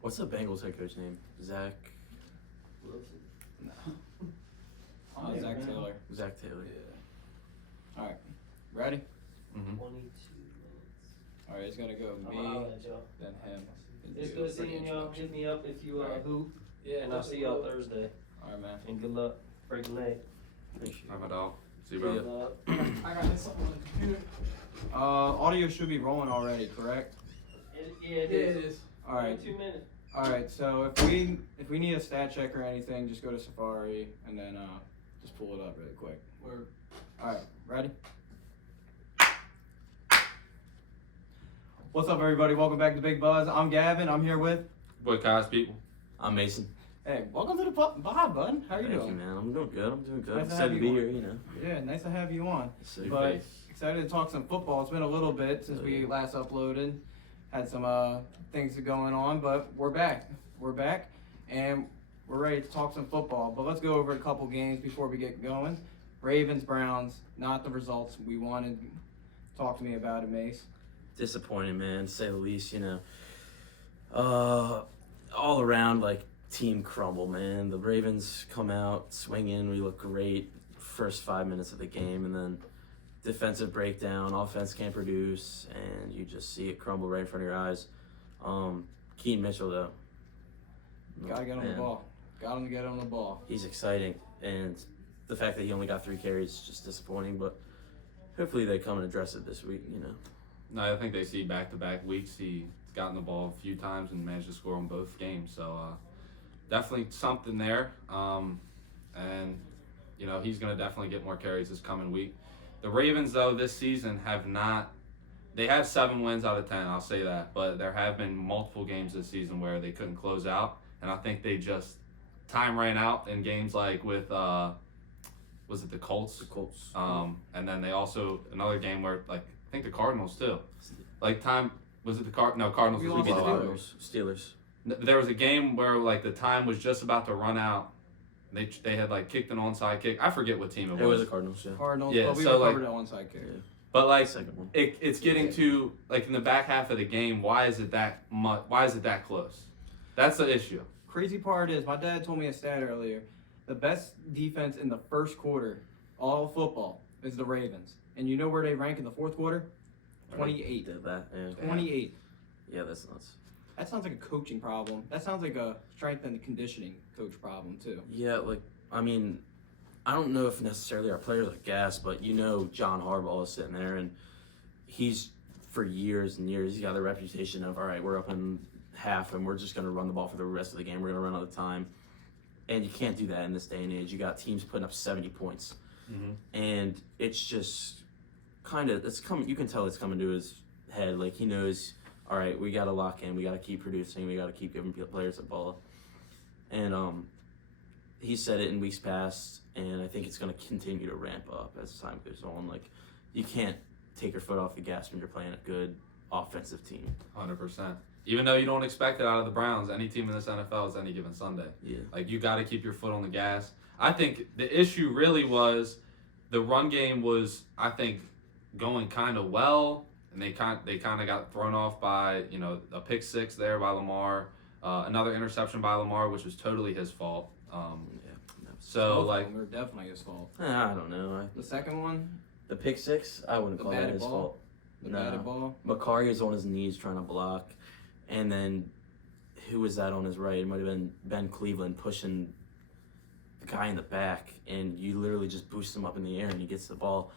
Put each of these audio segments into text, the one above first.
What's the Bengals head coach name? Zach No. Yeah, Zach man. Taylor. Zach Taylor. All right. Ready? Mm-hmm. 22 minutes. All right. It's gonna go I'm me, out at y'all. then him. then It's you. good For the seeing y'all. introduction. Hit me up if you Alright. hoop. Yeah. And I'll see y'all Thursday. All right, man. And good luck. Breaking leg. I'm a dog. See you, bro. Good luck. I got this something on the computer. Audio should be rolling already, correct? Yeah, it is. All right. 2 minutes. All right. So if we need a stat check or anything, just go to Safari and then just pull it up really quick. All right. Ready? What's up, everybody? Welcome back to Big Buzz. I'm Gavin. I'm here with. Boy, Kai's people. I'm Mason. Hey, welcome to the pod, bud. How are you Thank doing? you, man. I'm doing good. I'm doing good. Nice to Excited have to you be on. here, you know. Yeah, nice to have you on. So, But excited to talk some football. It's been a little bit since we last uploaded. Had some things going on, but we're back. We're back, and we're ready to talk some football. But let's go over a couple games before we get going. Ravens, Browns, not the results we wanted. Talk to me about it, Mace. disappointing, man, to say the least, you know. All around, like, team crumble, man. The Ravens come out swinging. We look great first 5 minutes of the game, and then defensive breakdown, offense can't produce, and you just see it crumble right in front of your eyes. Keaton Mitchell, though. Gotta get on the Man, ball. Got him to get on the ball. He's exciting, and the fact that he only got 3 carries is just disappointing, but hopefully they come and address it this week, you know. No, I think they see back-to-back weeks. He's gotten the ball a few times and managed to score on both games. So definitely something there. And, you know, he's going to definitely get more carries this coming week. The Ravens, though, this season have not – they have 7 wins out of 10, I'll say that. But there have been multiple games this season where they couldn't close out. And I think they just – time ran out in games like with was it the Colts? The Colts. And then they also – another game where, like, I think the Cardinals too. Like time was it the Cardinals? We was lost the the week Steelers. before. Steelers. There was a game where like the time was just about to run out. They had like kicked an onside kick. I forget what team it It was was. the Cardinals, yeah. Cardinals, Yeah, but we so, recovered that onside kick. Yeah. But like Second one. it's getting to like in the back half of the game. Why is it that much? Why is it that close? That's the issue. Crazy part is, my dad told me a stat earlier. The best defense in the first quarter, all of football, is the Ravens. And you know where they rank in the fourth quarter? 28. Did that, yeah. 28. Yeah, that's nuts. That sounds like a coaching problem. That sounds like a strength and conditioning coach problem, too. Yeah, like, I mean, I don't know if necessarily our players are gassed, but you know John Harbaugh is sitting there, and he's, for years and years, he's got the reputation of, all right, we're up in half, and we're just going to run the ball for the rest of the game. We're going to run all the time. And you can't do that in this day and age. You got teams putting up 70 points. Mm-hmm. And it's just kind of, it's coming, you can tell it's coming to his head. Like, he knows, all right, we got to lock in. We got to keep producing. We got to keep giving players the ball. And he said it in weeks past, and I think it's going to continue to ramp up as time goes on. Like, you can't take your foot off the gas when you're playing a good offensive team. 100%. Even though you don't expect it out of the Browns, any team in this NFL is any given Sunday. Yeah. Like, you got to keep your foot on the gas. I think the issue really was the run game was, I think, going kind of well, and they kind of got thrown off by, you know, a pick 6 there by Lamar, another interception by Lamar, which was totally his fault. Yeah. So, Both of like, them were definitely his fault. I don't know. The second one, The pick 6, I wouldn't The call that batted his ball? fault. the No. batted ball. Macari is on his knees trying to block. And then, who was that on his right? It might have been Ben Cleveland pushing the guy in the back. And you literally just boost him up in the air and he gets the ball.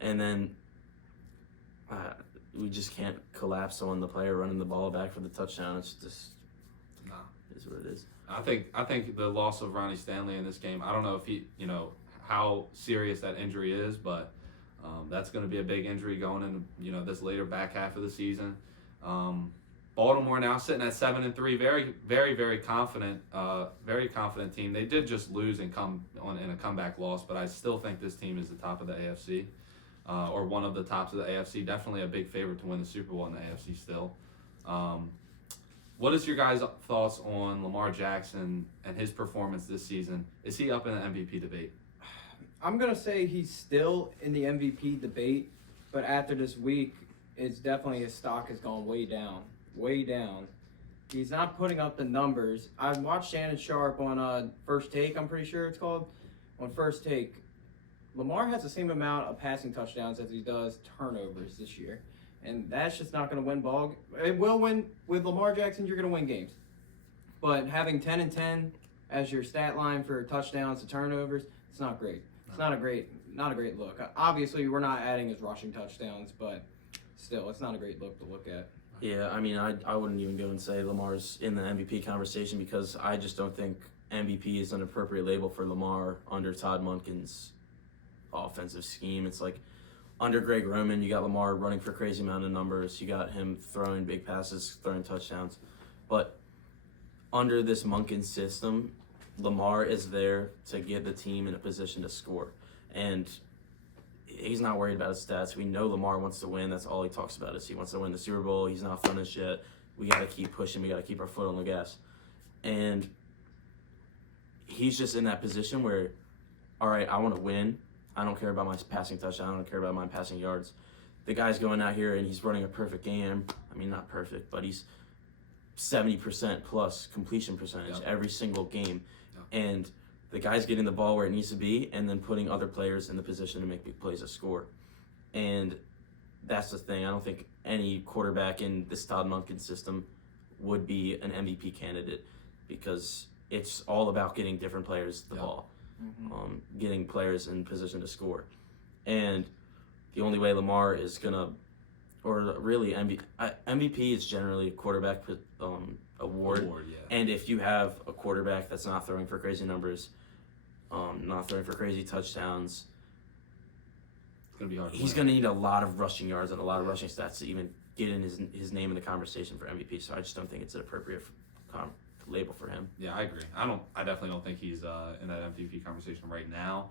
And then we just can't collapse on the player running the ball back for the touchdown. It's just, nah. is what it is. I think the loss of Ronnie Stanley in this game, I don't know if he, you know, how serious that injury is, but that's going to be a big injury going into, you know, this later back half of the season. Baltimore now sitting at 7-3, very, very, very confident team. They did just lose and come on in a comeback loss, but I still think this team is the top of the AFC, or one of the tops of the AFC. Definitely a big favorite to win the Super Bowl in the AFC still. What is your guys' thoughts on Lamar Jackson and his performance this season? Is he up in the MVP debate? I'm going to say he's still in the MVP debate, but after this week, it's definitely his stock has gone way down. Way down. He's not putting up the numbers. I watched Shannon Sharp on First Take, I'm pretty sure it's called. On First Take, Lamar has the same amount of passing touchdowns as he does turnovers this year. And that's just not going to win ball. It will win with Lamar Jackson. You're going to win games, but having 10 and 10 as your stat line for touchdowns to turnovers, it's not great. It's not a great look. Obviously, we're not adding his rushing touchdowns, but still, it's not a great look to look at. Yeah, I mean, I wouldn't even go and say Lamar's in the MVP conversation because I just don't think MVP is an appropriate label for Lamar under Todd Monken's offensive scheme. It's like under Greg Roman, you got Lamar running for a crazy amount of numbers. You got him throwing big passes, throwing touchdowns. But under this Monken system, Lamar is there to get the team in a position to score. And he's not worried about his stats. We know Lamar wants to win. That's all he talks about is he wants to win the Super Bowl. He's not finished yet. We got to keep pushing. We got to keep our foot on the gas. And he's just in that position where, all right, I want to win. I don't care about my passing touchdown. I don't care about my passing yards. The guy's going out here and he's running a perfect game. I mean, not perfect, but he's 70% plus completion percentage every single game. And the guy's getting the ball where it needs to be and then putting other players in the position to make big plays to score. And that's the thing. I don't think any quarterback in this Todd Monken system would be an MVP candidate because it's all about getting different players the ball. Getting players in position to score. And the only way Lamar is going to, or really MVP is generally a quarterback award. And if you have a quarterback that's not throwing for crazy numbers, not throwing for crazy touchdowns, it's going to be hard. He's going to need a lot of rushing yards and a lot of rushing stats to even get in his name in the conversation for MVP. So I just don't think it's an appropriate label for him. Yeah, I agree. I definitely don't think he's in that MVP conversation right now.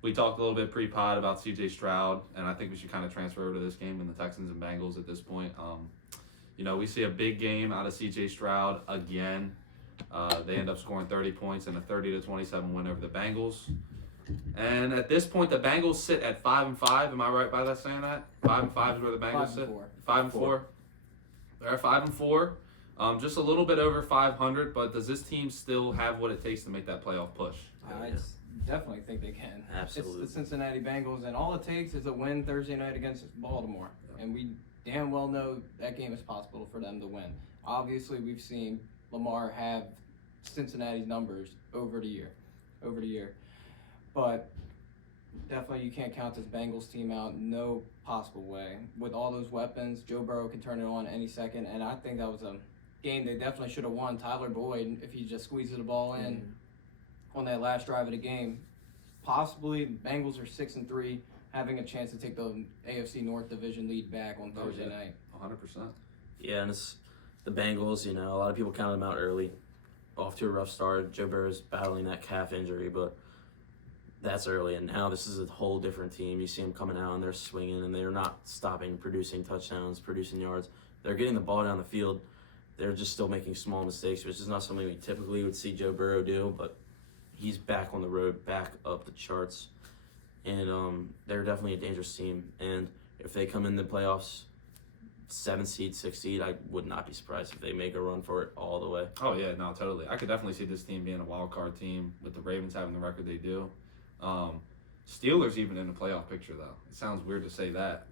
We talked a little bit pre-pod about C.J. Stroud, and I think we should kind of transfer over to this game and the Texans and Bengals at this point. We see a big game out of C.J. Stroud again. They end up scoring 30 points in a 30-27 win over the Bengals. And at this point, the Bengals sit at 5-5. Am I right by that saying that? 5-5 is where the Bengals sit. 5-4. They're at 5-4. Just a little bit over 500, but does this team still have what it takes to make that playoff push? I definitely think they can. Absolutely. It's the Cincinnati Bengals, and all it takes is a win Thursday night against Baltimore. And we damn well know that game is possible for them to win. Obviously, we've seen Lamar have Cincinnati's numbers over the year. But definitely you can't count this Bengals team out. No possible way. With all those weapons, Joe Burrow can turn it on any second, and I think that was a game they definitely should have won. Tyler Boyd, if he just squeezes the ball in on that last drive of the game, possibly Bengals are 6-3, having a chance to take the AFC North Division lead back on Thursday night. 100%. Yeah, and it's the Bengals. A lot of people counted them out early, off to a rough start. Joe Burrow's battling that calf injury, but that's early, and now this is a whole different team. You see them coming out and they're swinging, and they're not stopping, producing touchdowns, producing yards. They're getting the ball down the field. They're just still making small mistakes, which is not something we typically would see Joe Burrow do, but he's back on the road, back up the charts, and they're definitely a dangerous team. And if they come in the playoffs, 7 seed, 6 seed, I would not be surprised if they make a run for it all the way. Oh, yeah, no, totally. I could definitely see this team being a wild card team with the Ravens having the record they do. Steelers even in the playoff picture, though. It sounds weird to say that.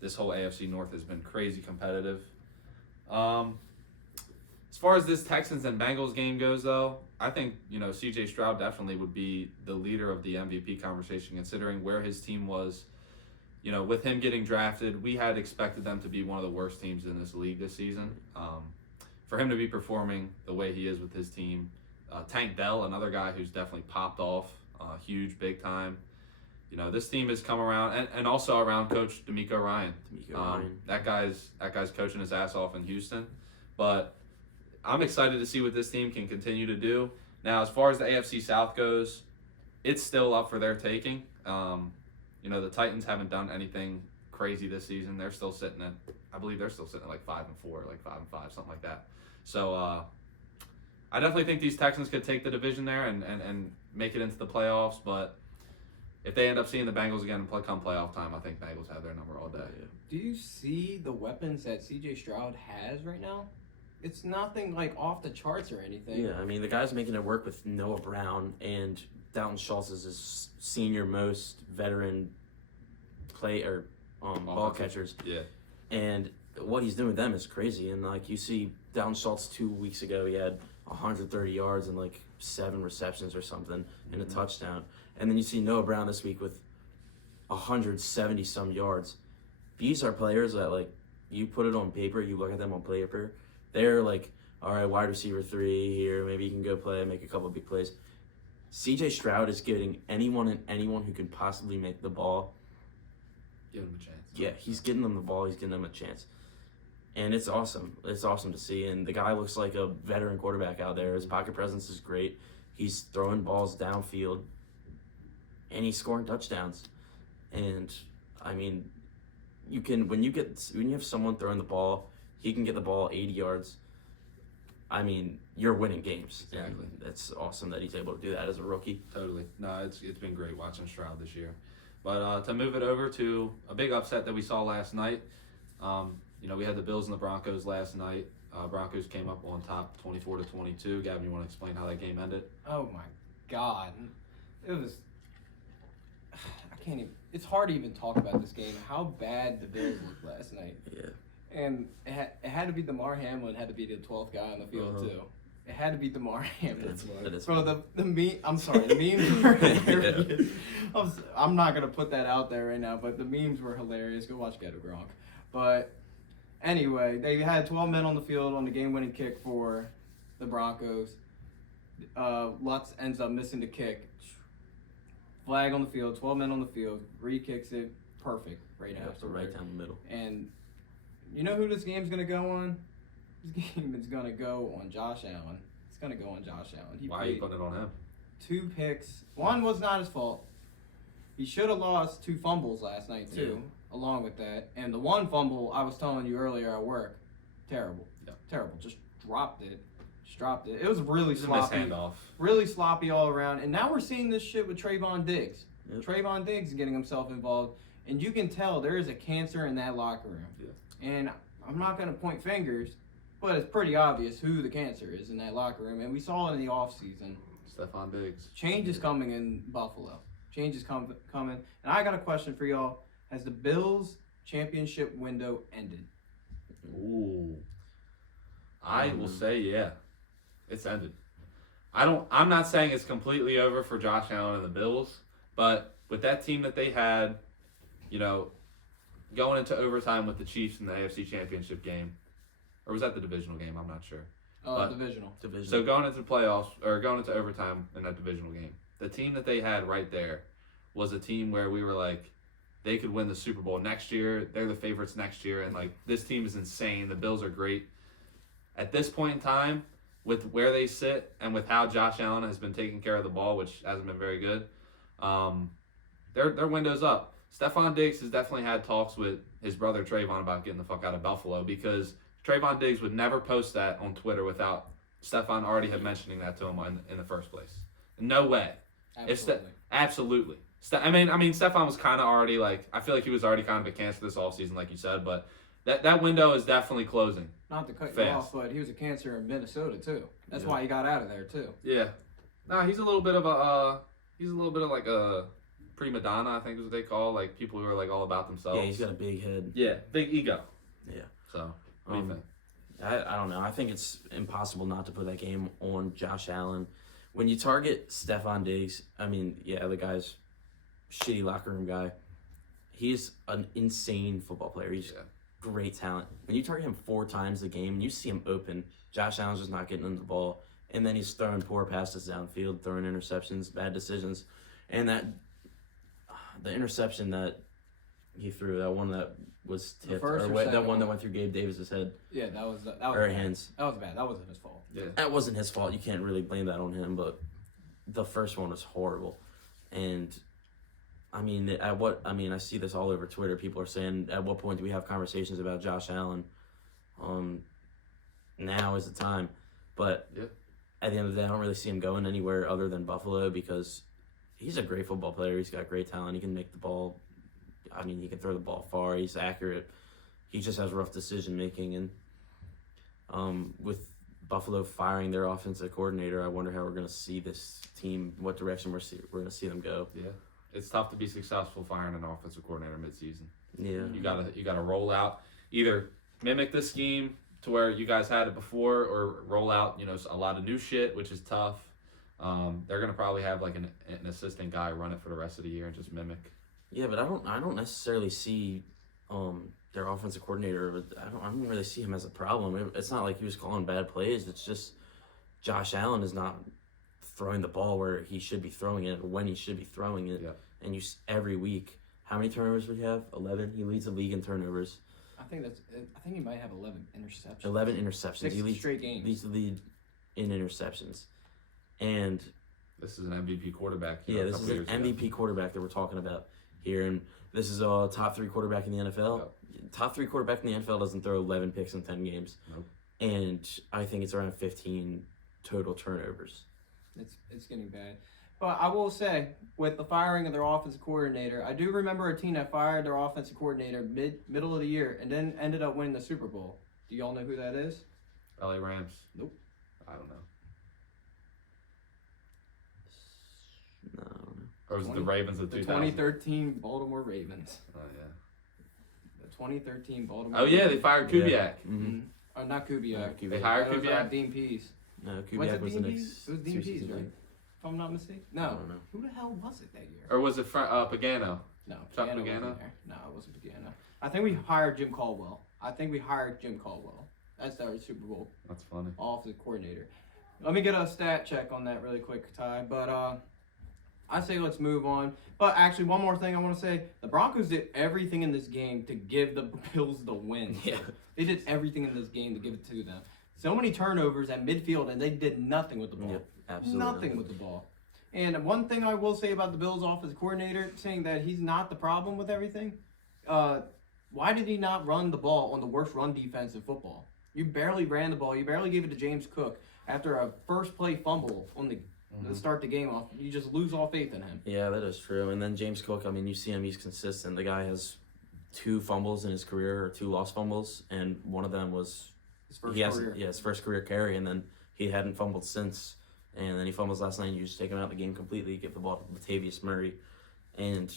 This whole AFC North has been crazy competitive. As far as this Texans and Bengals game goes, though, I think, C.J. Stroud definitely would be the leader of the MVP conversation, considering where his team was. With him getting drafted, we had expected them to be one of the worst teams in this league this season. For him to be performing the way he is with his team, Tank Dell, another guy who's definitely popped off, huge, big time. This team has come around, and also around Coach DeMeco Ryan. That guy's coaching his ass off in Houston. But I'm excited to see what this team can continue to do. Now, as far as the AFC South goes, it's still up for their taking. The Titans haven't done anything crazy this season. They're still sitting at, I believe they're still sitting at like 5-4, like 5-5, something like that. So I definitely think these Texans could take the division there and make it into the playoffs. But if they end up seeing the Bengals again come playoff time, I think Bengals have their number all day. Do you see the weapons that C.J. Stroud has right now? It's nothing like off the charts or anything. Yeah, I mean, the guy's making it work with Noah Brown, and Dalton Schultz is his senior most veteran ball catchers. Yeah. And what he's doing with them is crazy. And like you see Dalton Schultz 2 weeks ago, he had 130 yards and like 7 receptions or something and a touchdown. And then you see Noah Brown this week with 170 some yards. These are players that, like, you put it on paper, you look at them on paper, they're like, all right, wide receiver 3 here, maybe you can go play, make a couple of big plays. CJ Stroud is getting anyone who can possibly make the ball. Give him a chance. Yeah, he's getting them the ball, he's getting them a chance. And it's awesome. It's awesome to see. And the guy looks like a veteran quarterback out there. His pocket presence is great. He's throwing balls downfield. And he's scoring touchdowns. And I mean, when you have someone throwing the ball, he can get the ball 80 yards. I mean, you're winning games. Exactly. And it's awesome that he's able to do that as a rookie. Totally. No, it's been great watching Stroud this year. But to move it over to a big upset that we saw last night, we had the Bills and the Broncos last night. Broncos came up on top 24-22. Gavin, you want to explain how that game ended? Oh my God. It was, I can't even, it's hard to even talk about this game, how bad the Bills looked last night. Yeah. And it had to be DeMar Hamlin, had to be the 12th guy on the field too. It had to be DeMar Hamlin. Bro, the memes were hilarious. I'm not going to put that out there right now, but the memes were hilarious. Go watch Get a Gronk. But anyway, they had 12 men on the field on the game-winning kick for the Broncos. Lutz ends up missing the kick. Flag on the field, 12 men on the field. Re-kicks it, perfect right after. Right down the middle. And you know who this game's going to go on? This game is going to go on Josh Allen. It's going to go on Josh Allen. Why are you putting it on him? 2 picks. One was not his fault. He should have lost 2 fumbles last night, too, along with that. And the one fumble I was telling you earlier at work, terrible. Yeah. Terrible. Just dropped it. It was really sloppy. Handoff. Really sloppy all around. And now we're seeing this shit with Trayvon Diggs. Yep. Trayvon Diggs is getting himself involved. And you can tell there is a cancer in that locker room. Yeah. And I'm not going to point fingers, but it's pretty obvious who the cancer is in that locker room. And we saw it in the offseason. Stephon Diggs. Change is coming in Buffalo. Change is coming. And I got a question for y'all. Has the Bills championship window ended? Ooh. I will say, yeah. It's ended. I'm not saying it's completely over for Josh Allen and the Bills, but with that team that they had, going into overtime with the Chiefs in the AFC Championship game, or was that the divisional game? I'm not sure. Divisional. So going into playoffs, or going into overtime in that divisional game, the team that they had right there was a team where we were like, they could win the Super Bowl next year. They're the favorites next year, and like this team is insane. The Bills are great. At this point in time, with where they sit and with how Josh Allen has been taking care of the ball, which hasn't been very good, their window's up. Stephon Diggs has definitely had talks with his brother Trayvon about getting the fuck out of Buffalo, because Trayvon Diggs would never post that on Twitter without Stephon already had mentioning that to him in the first place. No way. Absolutely. I mean, Stephon was kind of already like, I feel like he was already kind of a cancer this offseason, like you said, but that window is definitely closing. Not to cut you off, but he was a cancer in Minnesota too. That's why he got out of there too. Yeah. No, he's a little bit of like a prima donna, I think is what they call, like people who are like all about themselves. Yeah, he's got a big head. Yeah, big ego. Yeah. So, what do you think? I don't know. I think it's impossible not to put that game on Josh Allen. When you target Stephon Diggs, the guy's shitty locker room guy. He's an insane football player. He's great talent. When you target him 4 times a game and you see him open, Josh Allen's just not getting him the ball. And then he's throwing poor passes downfield, throwing interceptions, bad decisions. And the interception that he threw, that one that was tipped, that one that went through Gabe Davis's head. Yeah, that was hands. That was bad. That wasn't his fault. Yeah. That wasn't his fault. You can't really blame that on him, but the first one was horrible. And I see this all over Twitter. People are saying, at what point do we have conversations about Josh Allen? Now is the time. But at the end of the day, I don't really see him going anywhere other than Buffalo, because he's a great football player. He's got great talent. He can make the ball. I mean, he can throw the ball far. He's accurate. He just has rough decision making. And with Buffalo firing their offensive coordinator, I wonder how we're going to see this team, what direction we're going to see them go. Yeah, it's tough to be successful firing an offensive coordinator midseason. Yeah, You gotta roll out, either mimic the scheme to where you guys had it before, or roll out a lot of new shit, which is tough. They're gonna probably have like an assistant guy run it for the rest of the year and just mimic. Yeah, but I don't necessarily see their offensive coordinator. I don't really see him as a problem. It's not like he was calling bad plays. It's just Josh Allen is not throwing the ball where he should be throwing it or when he should be throwing it. Yeah. And every week, how many turnovers would he have? 11. He leads the league in turnovers. I think he might have 11 interceptions. 11 interceptions. 6 he leads straight games. Leads the lead in interceptions. And this is an MVP quarterback. this is an MVP quarterback that we're talking about here, and this is a top 3 quarterback in the NFL. Yep. Top 3 quarterback in the NFL doesn't throw 11 picks in 10 games. Nope. And I think it's around 15 total turnovers. It's getting bad. But I will say, with the firing of their offensive coordinator, I do remember a team that fired their offensive coordinator middle of the year and then ended up winning the Super Bowl. Do y'all know who that is? LA Rams. Nope. I don't know. No. Or was it the Ravens of The 2000? 2013 Baltimore Ravens. Oh yeah. The 2013 Baltimore. Oh yeah, they fired Kubiak. Yeah. Mm-hmm. Not Kubiak. They hired That was, Kubiak. Dean Pease. No, Was Kubiak it was Dean the Pease? next. It was Dean 2 Pease, seasons right? later. If I'm not mistaken. I No. don't know. Who the hell was it that year? Or was it Pagano? No, Chuck Pagano Pagano? wasn't there. No, it wasn't Pagano. I think we hired Jim Caldwell. That's our Super Bowl That's funny. offensive coordinator. Let me get a stat check on that really quick, Ty. But I say let's move on. But actually, one more thing I want to say: the Broncos did everything in this game to give the Bills the win. Yeah. They did everything in this game to give it to them. So many turnovers at midfield, and they did nothing with the ball. Yep, absolutely. Nothing with the ball. And one thing I will say about the Bills' offensive coordinator, saying that he's not the problem with everything, why did he not run the ball on the worst run defense in football? You barely ran the ball. You barely gave it to James Cook after a first play fumble on to start the game off. You just lose all faith in him. Yeah, that is true. And then James Cook, I mean, you see him, he's consistent. The guy has 2 fumbles in his career, or 2 lost fumbles, and one of them was His first career. his first career carry, and then he hadn't fumbled since. And then he fumbles last night, and you just take him out of the game completely, give the ball to Latavius Murray. And,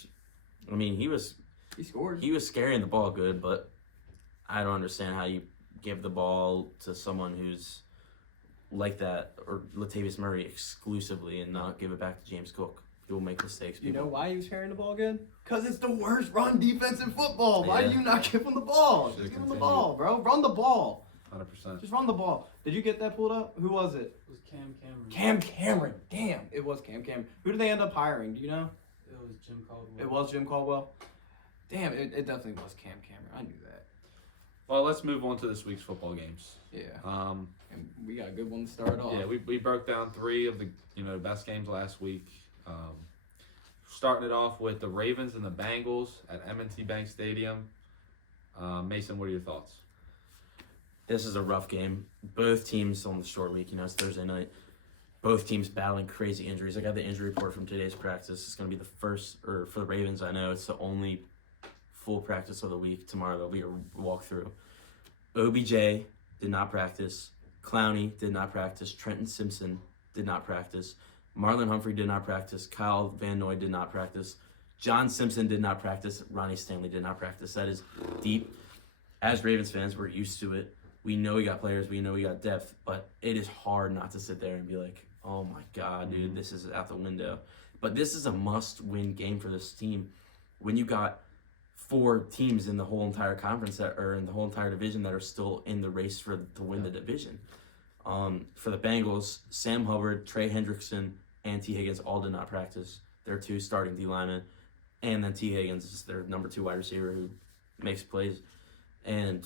I mean, he scored. He was carrying the ball good, but I don't understand how you give the ball to someone who's like that, or Latavius Murray exclusively, and not give it back to James Cook. He will make mistakes. You know why he was carrying the ball good? Because it's the worst run defense in football. Why Yeah. do you not give him the ball? Should've Just give him the continued. ball, bro. Run the ball. 100%. Just run the ball. Did you get that pulled up? Who was it? It was Cam Cameron. Cam Cameron. Damn, it was Cam Cameron. Who did they end up hiring? Do you know? It was Jim Caldwell. It was Jim Caldwell. Damn, it definitely was Cam Cameron. I knew that. Well, let's move on to this week's football games. Yeah. Um, And we got a good one to start off. Yeah, we broke down 3 of the best games last week. Starting it off with the Ravens and the Bengals at M&T Bank Stadium. Mason, what are your thoughts? This is a rough game. Both teams on the short week, it's Thursday night. Both teams battling crazy injuries. I got the injury report from today's practice. It's going to be the first, or for the Ravens, I know it's the only full practice of the week. Tomorrow there'll be a walkthrough. OBJ did not practice. Clowney did not practice. Trenton Simpson did not practice. Marlon Humphrey did not practice. Kyle Van Noy did not practice. John Simpson did not practice. Ronnie Stanley did not practice. That is deep. As Ravens fans, we're used to it. We know we got players. We know we got depth. But it is hard not to sit there and be like, oh my God, dude, this is out the window. But this is a must-win game for this team. When you got 4 teams in the whole entire conference or in the whole entire division that are still in the race to win the division. For the Bengals, Sam Hubbard, Trey Hendrickson, and T. Higgins all did not practice. They're 2 starting D linemen. And then T. Higgins is their number 2 wide receiver who makes plays. And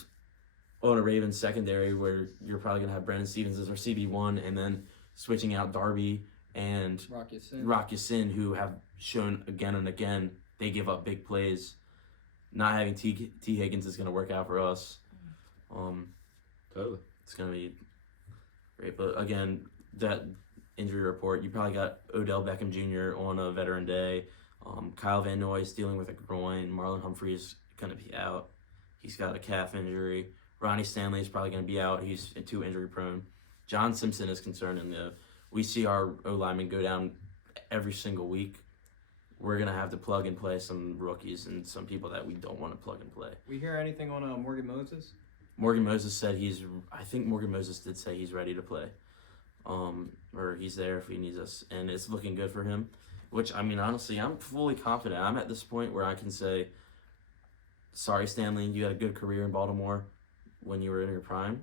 on a Ravens secondary where you're probably going to have Brandon Stevens as our CB1, and then switching out Darby and Rock Ya-Sin, who have shown again and again they give up big plays. Not having T. Higgins is going to work out for us. Totally. It's going to be great. But again, that injury report. You probably got Odell Beckham Jr. on a veteran day. Kyle Van Noy is dealing with a groin. Marlon Humphrey is going to be out. He's got a calf injury. Ronnie Stanley is probably going to be out. He's too injury prone. John Simpson is concerned, and we see our O-linemen go down every single week. We're going to have to plug and play some rookies and some people that we don't want to plug and play. We hear anything on Morgan Moses? Morgan Moses said I think Morgan Moses did say he's ready to play. Or he's there if he needs us. And it's looking good for him. Which, I mean, honestly, I'm fully confident. I'm at this point where I can say, sorry, Stanley, you had a good career in Baltimore when you were in your prime.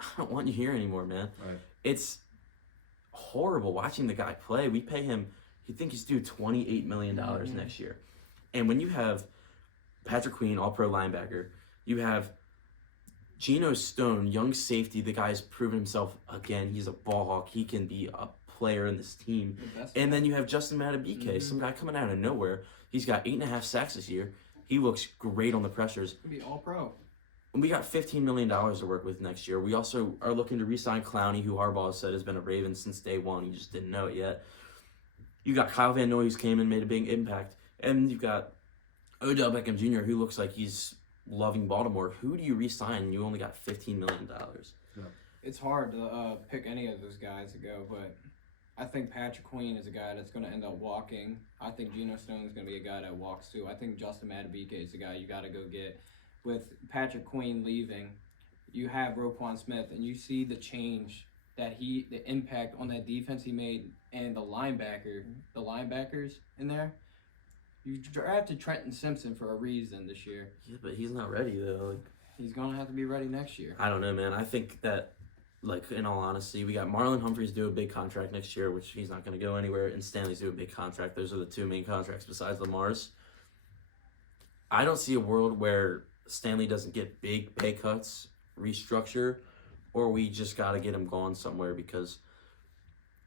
I don't want you here anymore, man. Right. It's horrible watching the guy play. We pay him, you think he's due $28 million next year. And when you have Patrick Queen, all-pro linebacker, you have Geno Stone, young safety, the guy's proven himself again. He's a ball hawk. He can be a player in this team. And then you have Justin Madubuike, some guy coming out of nowhere. He's got 8.5 sacks this year. He looks great on the pressures. Could be all-pro. And we got $15 million to work with next year. We also are looking to re-sign Clowney, who Harbaugh said has been a Raven since day one. He just didn't know it yet. You got Kyle Van Noy, who's came and made a big impact. And you've got Odell Beckham Jr., who looks like he's loving Baltimore. Who do you re-sign? You only got $15 million. Yeah. It's hard to pick any of those guys to go, but I think Patrick Queen is a guy that's going to end up walking. I think Geno Stone is going to be a guy that walks too. I think Justin Madubuike is a guy you got to go get. With Patrick Queen leaving, you have Roquan Smith, and you see the change that the impact on that defense he made, and the linebackers in there. You drafted Trenton Simpson for a reason this year. Yeah, but he's not ready, though. He's going to have to be ready next year. I don't know, man. I think that, in all honesty, we got Marlon Humphreys due a big contract next year, which he's not going to go anywhere, and Stanley's due a big contract. Those are the two main contracts besides Lamar's. I don't see a world where Stanley doesn't get big pay cuts, restructure, or we just got to get him gone somewhere, because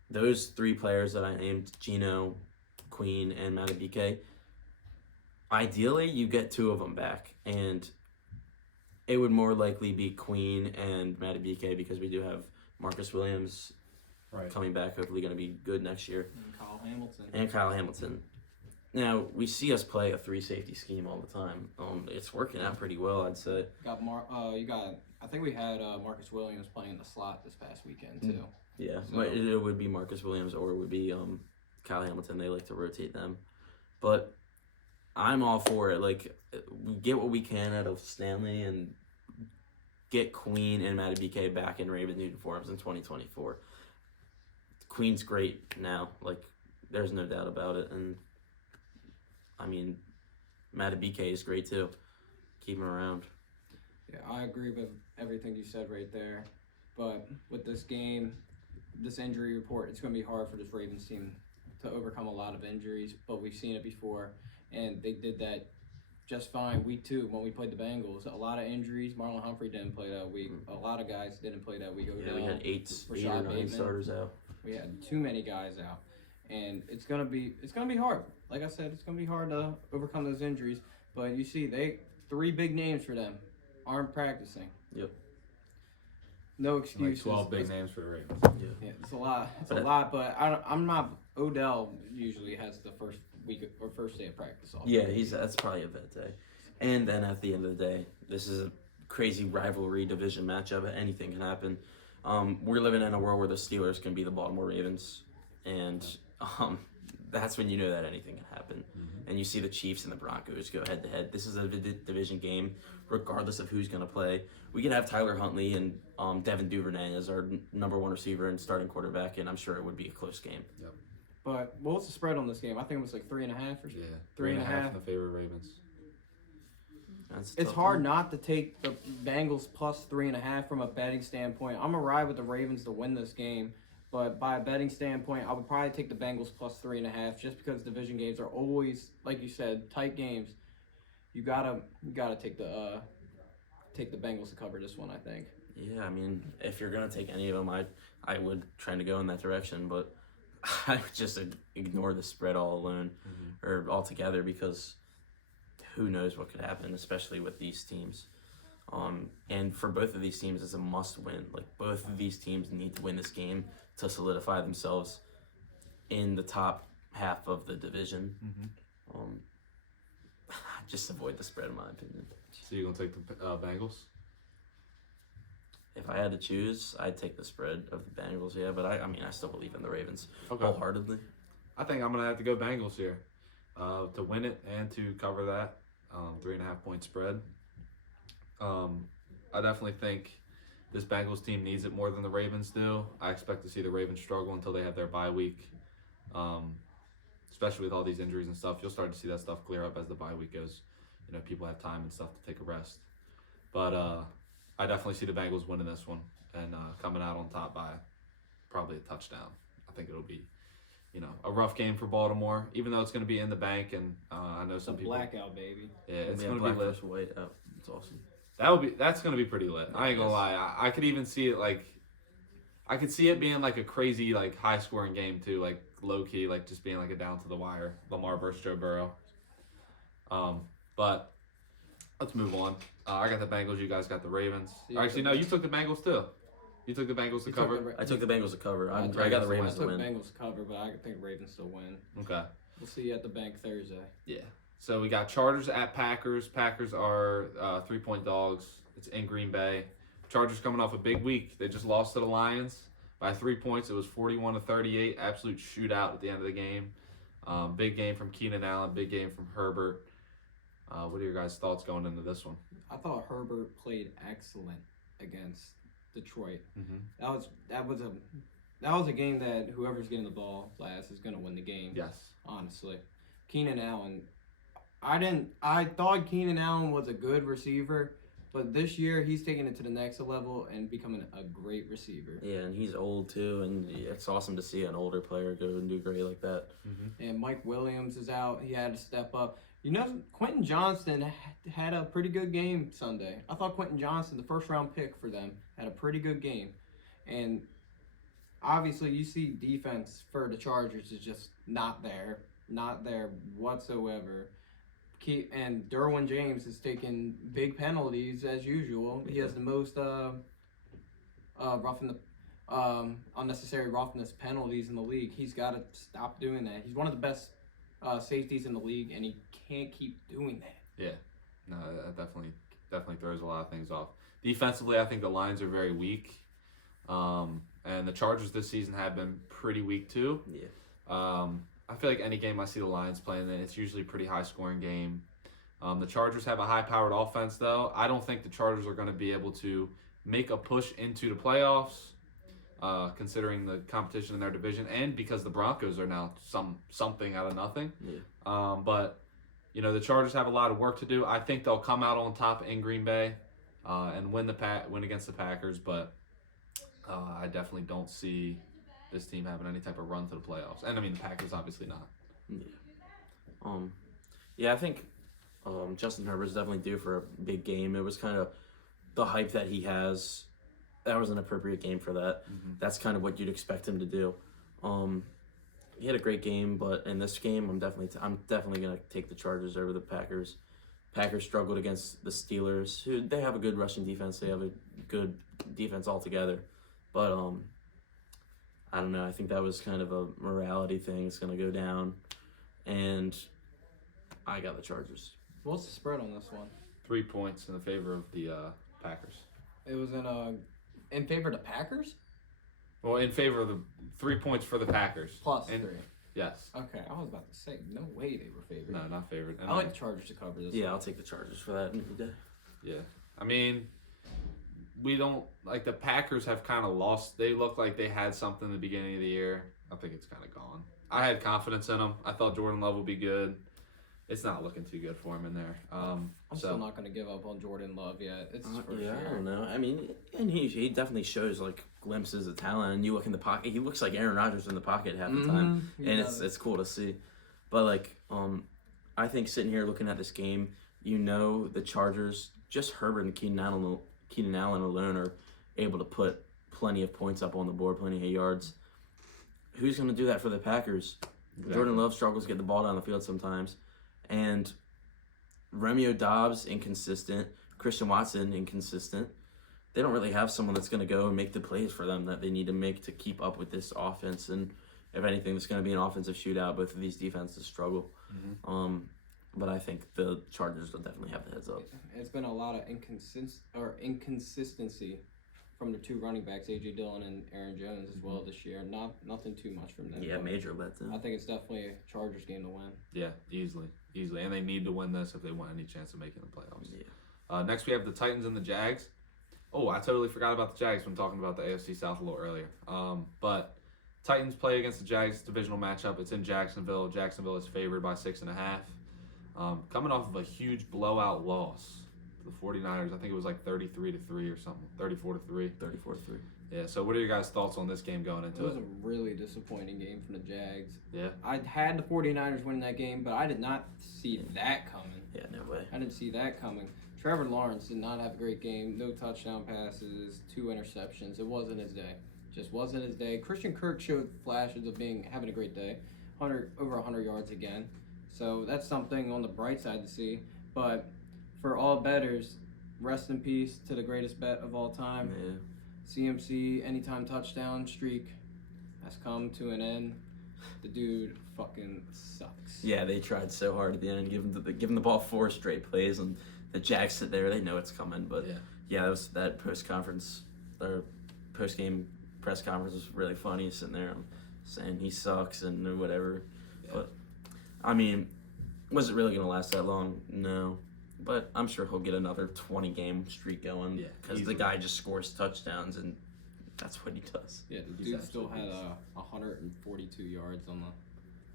those three players that I named, Geno, Queen, and Madubuike, ideally you get two of them back, and it would more likely be Queen and Madubuike, because we do have Marcus Williams coming back, hopefully going to be good next year. And Kyle Hamilton. Now, we see us play a three-safety scheme all the time. It's working out pretty well, I'd say. I think we had Marcus Williams playing the slot this past weekend, too. Yeah, So, it would be Marcus Williams, or it would be Kyle Hamilton. They like to rotate them. But I'm all for it. We get what we can out of Stanley and get Queen and Madubuike back in Ravens uniforms in 2024. Queen's great now. There's no doubt about it. And I mean, Madubuike is great too. Keep him around. Yeah, I agree with everything you said right there. But with this game, this injury report, it's going to be hard for this Ravens team to overcome a lot of injuries. But we've seen it before, and they did that just fine week 2 when we played the Bengals. A lot of injuries. Marlon Humphrey didn't play that week. A lot of guys didn't play that week. Yeah, we had 8 or 9 starters out. We had too many guys out. And it's gonna be hard. Like I said, it's gonna be hard to overcome those injuries. But you see, 3 big names for them aren't practicing. Yep. No excuses. 12 big names for the Ravens. Yeah, it's a lot. It's a lot. But I'm not. Odell usually has the first week or first day of practice off. Yeah, that's probably a vet day. And then at the end of the day, this is a crazy rivalry division matchup. Anything can happen. We're living in a world where the Steelers can be the Baltimore Ravens, and that's when you know that anything can happen. Mm-hmm. And you see the Chiefs and the Broncos go head to head. This is a division game, regardless of who's going to play. We could have Tyler Huntley and Devin Duvernay as our number 1 receiver and starting quarterback, and I'm sure it would be a close game. Yep. But what was the spread on this game? I think it was 3.5 or 3.5 in the favor of Ravens. It's hard not to take the Bengals plus 3.5 from a betting standpoint. I'm gonna ride with the Ravens to win this game, but by a betting standpoint, I would probably take the Bengals plus 3.5 just because division games are always, like you said, tight games. You gotta take the Bengals to cover this one, I think. Yeah, I mean, if you're gonna take any of them, I would try to go in that direction, but I would just ignore the spread all alone or altogether, because who knows what could happen, especially with these teams. And for both of these teams, it's a must-win. Both of these teams need to win this game to solidify themselves in the top half of the division. Mm-hmm. Just avoid the spread, in my opinion. So you're gonna take the Bengals? If I had to choose, I'd take the spread of the Bengals. Yeah, but I mean, I still believe in the Ravens wholeheartedly. I think I'm gonna have to go Bengals here to win it and to cover that 3.5 point spread. I definitely think this Bengals team needs it more than the Ravens do. I expect to see the Ravens struggle until they have their bye week, especially with all these injuries and stuff. You'll start to see that stuff clear up as the bye week goes. You know, people have time and stuff to take a rest. But I definitely see the Bengals winning this one and coming out on top by probably a touchdown. I think it'll be, you know, a rough game for Baltimore, even though it's going to be in the bank. And I know some people. Blackout, baby. Yeah, it's Yeah, going to be black lit. versus white. Oh, it's awesome. That's going to be pretty lit. I ain't going to lie. I could even see it I could see it being like a crazy, like high scoring game too, like low key, like just being like a down to the wire Lamar versus Joe Burrow. But let's move on. I got the Bengals. You guys got the Ravens. Actually, no, you took the Bengals too. You took the Bengals to cover. I took the Bengals to cover. I got the I Ravens to took win. Bengals to cover, but I think Ravens still win. Okay. We'll see you at the bank Thursday. Yeah. So we got Chargers at Packers. Packers are 3-point dogs. It's in Green Bay. Chargers coming off a big week. They just lost to the Lions by 3 points. It was 41-38. Absolute shootout at the end of the game. Big game from Keenan Allen. Big game from Herbert. What are your guys' thoughts going into this one? I thought Herbert played excellent against Detroit. Mm-hmm. That was a game that whoever's getting the ball last is gonna win the game. Yes. Honestly, Keenan Allen. I thought Keenan Allen was a good receiver, but this year he's taking it to the next level and becoming a great receiver. Yeah, and he's old too, and it's awesome to see an older player go and do great like that. Mm-hmm. And Mike Williams is out. He had to step up. You know, Quentin Johnston had a pretty good game Sunday. I thought Quentin Johnston, the first-round pick for them, had a pretty good game. And obviously you see defense for the Chargers is just not there whatsoever. And Derwin James is taking big penalties as usual. He has the most unnecessary roughness penalties in the league. He's got to stop doing that. He's one of the best safeties in the league, and he can't keep doing that. Yeah. No, that definitely throws a lot of things off. Defensively, I think the Lions are very weak. And the Chargers this season have been pretty weak too. Yeah. I feel like any game I see the Lions playing, then it's usually a pretty high-scoring game. The Chargers have a high-powered offense, though. I don't think the Chargers are going to be able to make a push into the playoffs, considering the competition in their division, and because the Broncos are now something out of nothing. Yeah. But you know, the Chargers have a lot of work to do. I think they'll come out on top in Green Bay and win against the Packers, but I definitely don't see this team having any type of run to the playoffs. And I mean, the Packers obviously not. Yeah. Yeah, I think Justin Herbert's definitely due for a big game. It was kind of the hype that he has. That was an appropriate game for that. Mm-hmm. That's kind of what you'd expect him to do. He had a great game, but in this game, I'm definitely gonna take the Chargers over the Packers. Packers struggled against the Steelers, who they have a good rushing defense. They have a good defense altogether, but I don't know. I think that was kind of a morality thing. It's gonna go down, and I got the Chargers. What's the spread on this one? 3 points in the favor of the Packers. It was in favor of the Packers? Well, in favor of the 3 points for the Packers. Plus And- 3. Yes. Okay, I was about to say, no way they were favored. No, not favored. And I like the Chargers to cover this. Yeah, I'll take the Chargers for that any day. Yeah. I mean, we don't, like, the Packers have kind of lost. They look like they had something in the beginning of the year. I think it's kind of gone. I had confidence in them. I thought Jordan Love would be good. It's not looking too good for him in there. I'm still not going to give up on Jordan Love yet. It's his first Yeah, I year. don't know. I mean, and he definitely shows like glimpses of talent. And you look in the pocket, he looks like Aaron Rodgers in the pocket half the time, He and does. it's cool to see. But like, I think sitting here looking at this game, you know, the Chargers, just Herbert and Keenan Allen alone are able to put plenty of points up on the board, plenty of yards. Who's going to do that for the Packers? Exactly. Jordan Love struggles to get the ball down the field sometimes. And Romeo Doubs, inconsistent. Christian Watson, inconsistent. They don't really have someone that's going to go and make the plays for them that they need to make to keep up with this offense. And if anything, it's going to be an offensive shootout. Both of these defenses struggle. Mm-hmm. But I think the Chargers will definitely have the heads up. It's been a lot of inconsistency from the two running backs, A.J. Dillon and Aaron Jones, as well this year. Nothing too much from them. Yeah, major bet too. I think it's definitely a Chargers game to win. Yeah, easily, and they need to win this if they want any chance of making the playoffs. Yeah. Next, we have the Titans and the Jags. Oh, I totally forgot about the Jags when talking about the AFC South a little earlier. But Titans play against the Jags divisional matchup. It's in Jacksonville. Jacksonville is favored by 6.5. Coming off of a huge blowout loss to the 49ers. I think it was like 33-3 or something. 34-3. 34-3. Yeah, so what are your guys' thoughts on this game going into It was it? a really disappointing game from the Jags. Yeah. I had the 49ers win that game, but I did not see that coming. Yeah, no way. I didn't see that coming. Trevor Lawrence did not have a great game. No touchdown passes, 2 interceptions. It wasn't his day. Just wasn't his day. Christian Kirk showed flashes of having a great day. Over 100 yards again. So that's something on the bright side to see. But for all bettors, rest in peace to the greatest bet of all time. Yeah. CMC anytime touchdown streak has come to an end. The dude fucking sucks. Yeah, they tried so hard at the end, give him the ball 4 straight plays, and the Jags sit there. They know it's coming, but yeah, that post game press conference was really funny. Sitting there saying he sucks and whatever. Yeah. But I mean, was it really gonna last that long? No. But I'm sure he'll get another 20-game streak going. Yeah, because the guy just scores touchdowns, and that's what he does. Yeah, the dude still had 142 yards on the.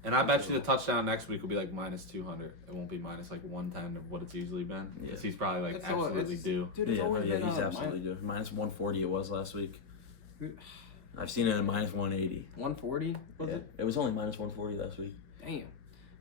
And I bet you the touchdown next week will be like minus 200. It won't be minus like 110 of what it's usually been. Because he's probably like absolutely due. Dude, it's always been he's absolutely due. Minus 140 it was last week. I've seen it at minus 180. 140 was it? It was only minus 140 last week. Damn.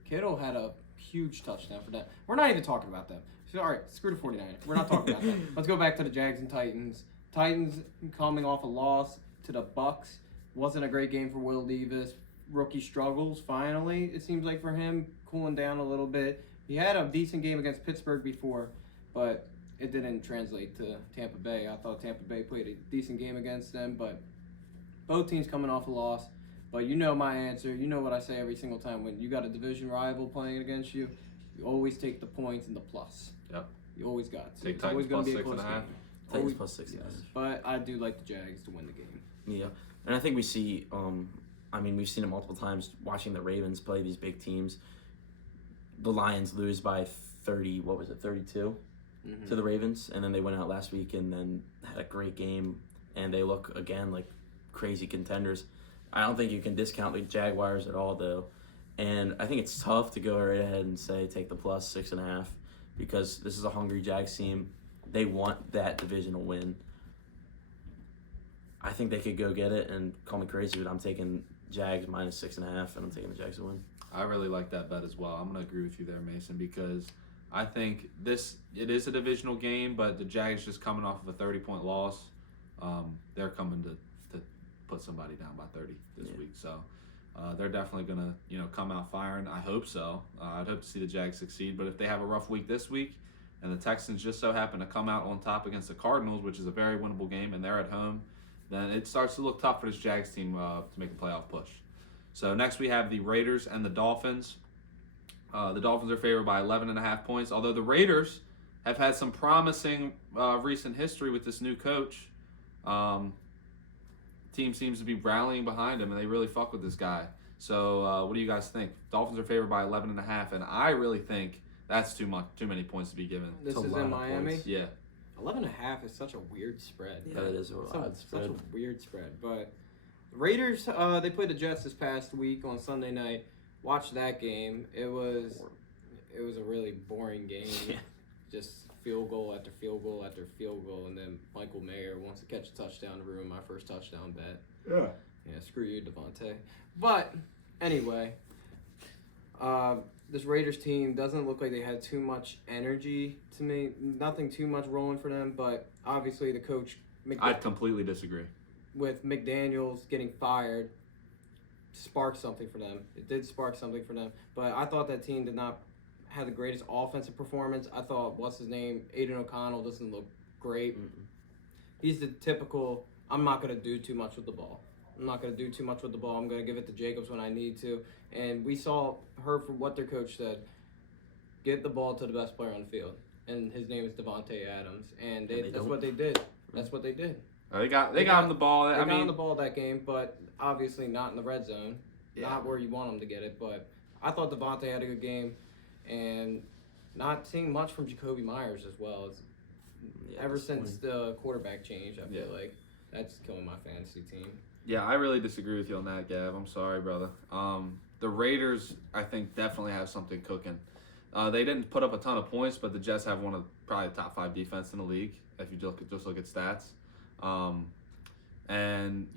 Kittle had a huge touchdown for that. We're not even talking about them. So, all right, screw the 49ers. We're not talking about that. Let's go back to the Jags and Titans. Titans coming off a loss to the Bucks. Wasn't a great game for Will Levis. Rookie struggles, finally, it seems like for him, cooling down a little bit. He had a decent game against Pittsburgh before, but it didn't translate to Tampa Bay. I thought Tampa Bay played a decent game against them, but both teams coming off a loss. But you know my answer. You know what I say every single time. When you got a division rival playing against you, you always take the points and the plus. Yep. You always got to. Take It's always Titans going to plus be a close 6.5. game. Titans plus 6.5. Yes. But I do like the Jags to win the game. Yeah, and I think we see. We've seen it multiple times watching the Ravens play these big teams. The Lions lose by 30. What was it? 32 to the Ravens, and then they went out last week and then had a great game, and they look again like crazy contenders. I don't think you can discount the Jaguars at all, though, and I think it's tough to go right ahead and say take the plus 6.5 because this is a hungry Jags team. They want that divisional win. I think they could go get it and call me crazy, but I'm taking Jags minus 6.5, and I'm taking the Jags to win. I really like that bet as well. I'm going to agree with you there, Mason, because I think it is a divisional game, but the Jags just coming off of a 30-point loss. They're coming to put somebody down by 30 this week. So they're definitely going to come out firing. I hope so. I'd hope to see the Jags succeed. But if they have a rough week this week and the Texans just so happen to come out on top against the Cardinals, which is a very winnable game, and they're at home, then it starts to look tough for this Jags team to make a playoff push. So next we have the Raiders and the Dolphins. The Dolphins are favored by 11.5 points, although the Raiders have had some promising recent history with this new coach. Team seems to be rallying behind him, and they really fuck with this guy. So what do you guys think? Dolphins are favored by 11.5, and I really think that's too many points to be given. This is in Miami? Yeah. 11.5 is such a weird spread. Yeah, it is a odd spread. Such a weird spread. But the Raiders, they played the Jets this past week on Sunday night. Watched that game. It was a really boring game. Yeah. Just field goal after field goal after field goal, and then Michael Mayer wants to catch a touchdown to ruin my first touchdown bet. Yeah. Yeah, screw you, Devontae. But anyway, this Raiders team doesn't look like they had too much energy to me. Nothing too much rolling for them, but obviously the coach I'd completely disagree. with McDaniels getting fired sparked something for them. It did spark something for them, but I thought that team did not have the greatest offensive performance. I thought Aiden O'Connell doesn't look great. Mm-mm. He's the typical I'm not going to do too much with the ball. I'm not going to do too much with the ball. I'm going to give it to Jacobs when I need to. And we heard from what their coach said, get the ball to the best player on the field. And his name is Devontae Adams. And that's what they did. That's what they did. They got him the ball. They got him the ball that game, but obviously not in the red zone. Yeah. Not where you want him to get it. But I thought Devontae had a good game. And not seeing much from Jacoby Myers as well. Ever since the quarterback change, I feel like that's killing my fantasy team. Yeah, I really disagree with you on that, Gav. I'm sorry, brother. The Raiders, I think, definitely have something cooking. They didn't put up a ton of points, but the Jets have one of probably the top 5 defense in the league, if you just look at stats. And,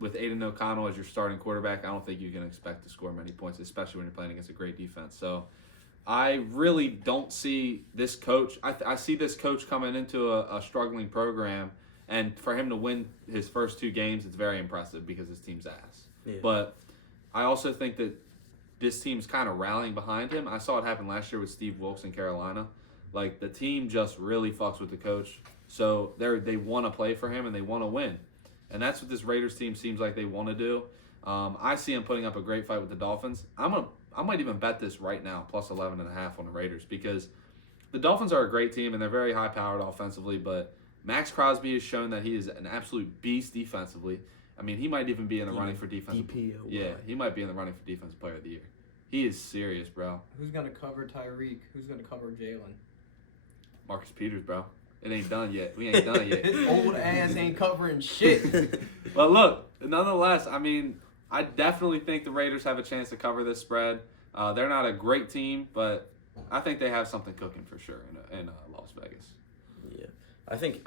with Aiden O'Connell as your starting quarterback, I don't think you can expect to score many points, especially when you're playing against a great defense. So I really don't see this coach. I see this coach coming into a struggling program, and for him to win his first 2 games, it's very impressive because his team's ass. Yeah. But I also think that this team's kind of rallying behind him. I saw it happen last year with Steve Wilkes in Carolina. Like, the team just really fucks with the coach. So they want to play for him and they want to win. And that's what this Raiders team seems like they want to do. I see him putting up a great fight with the Dolphins. I might even bet this right now, plus 11.5 on the Raiders, because the Dolphins are a great team and they're very high-powered offensively, but Max Crosby has shown that he is an absolute beast defensively. I mean, he might even be in the running for defensive. Yeah, he might be in the running for defensive player of the year. He is serious, bro. Who's gonna cover Tyreek? Who's gonna cover Jalen? Marcus Peters, bro. It ain't done yet. We ain't done yet. His old ass ain't covering shit. But look, nonetheless, I mean, I definitely think the Raiders have a chance to cover this spread. They're not a great team, but I think they have something cooking for sure in Las Vegas. Yeah,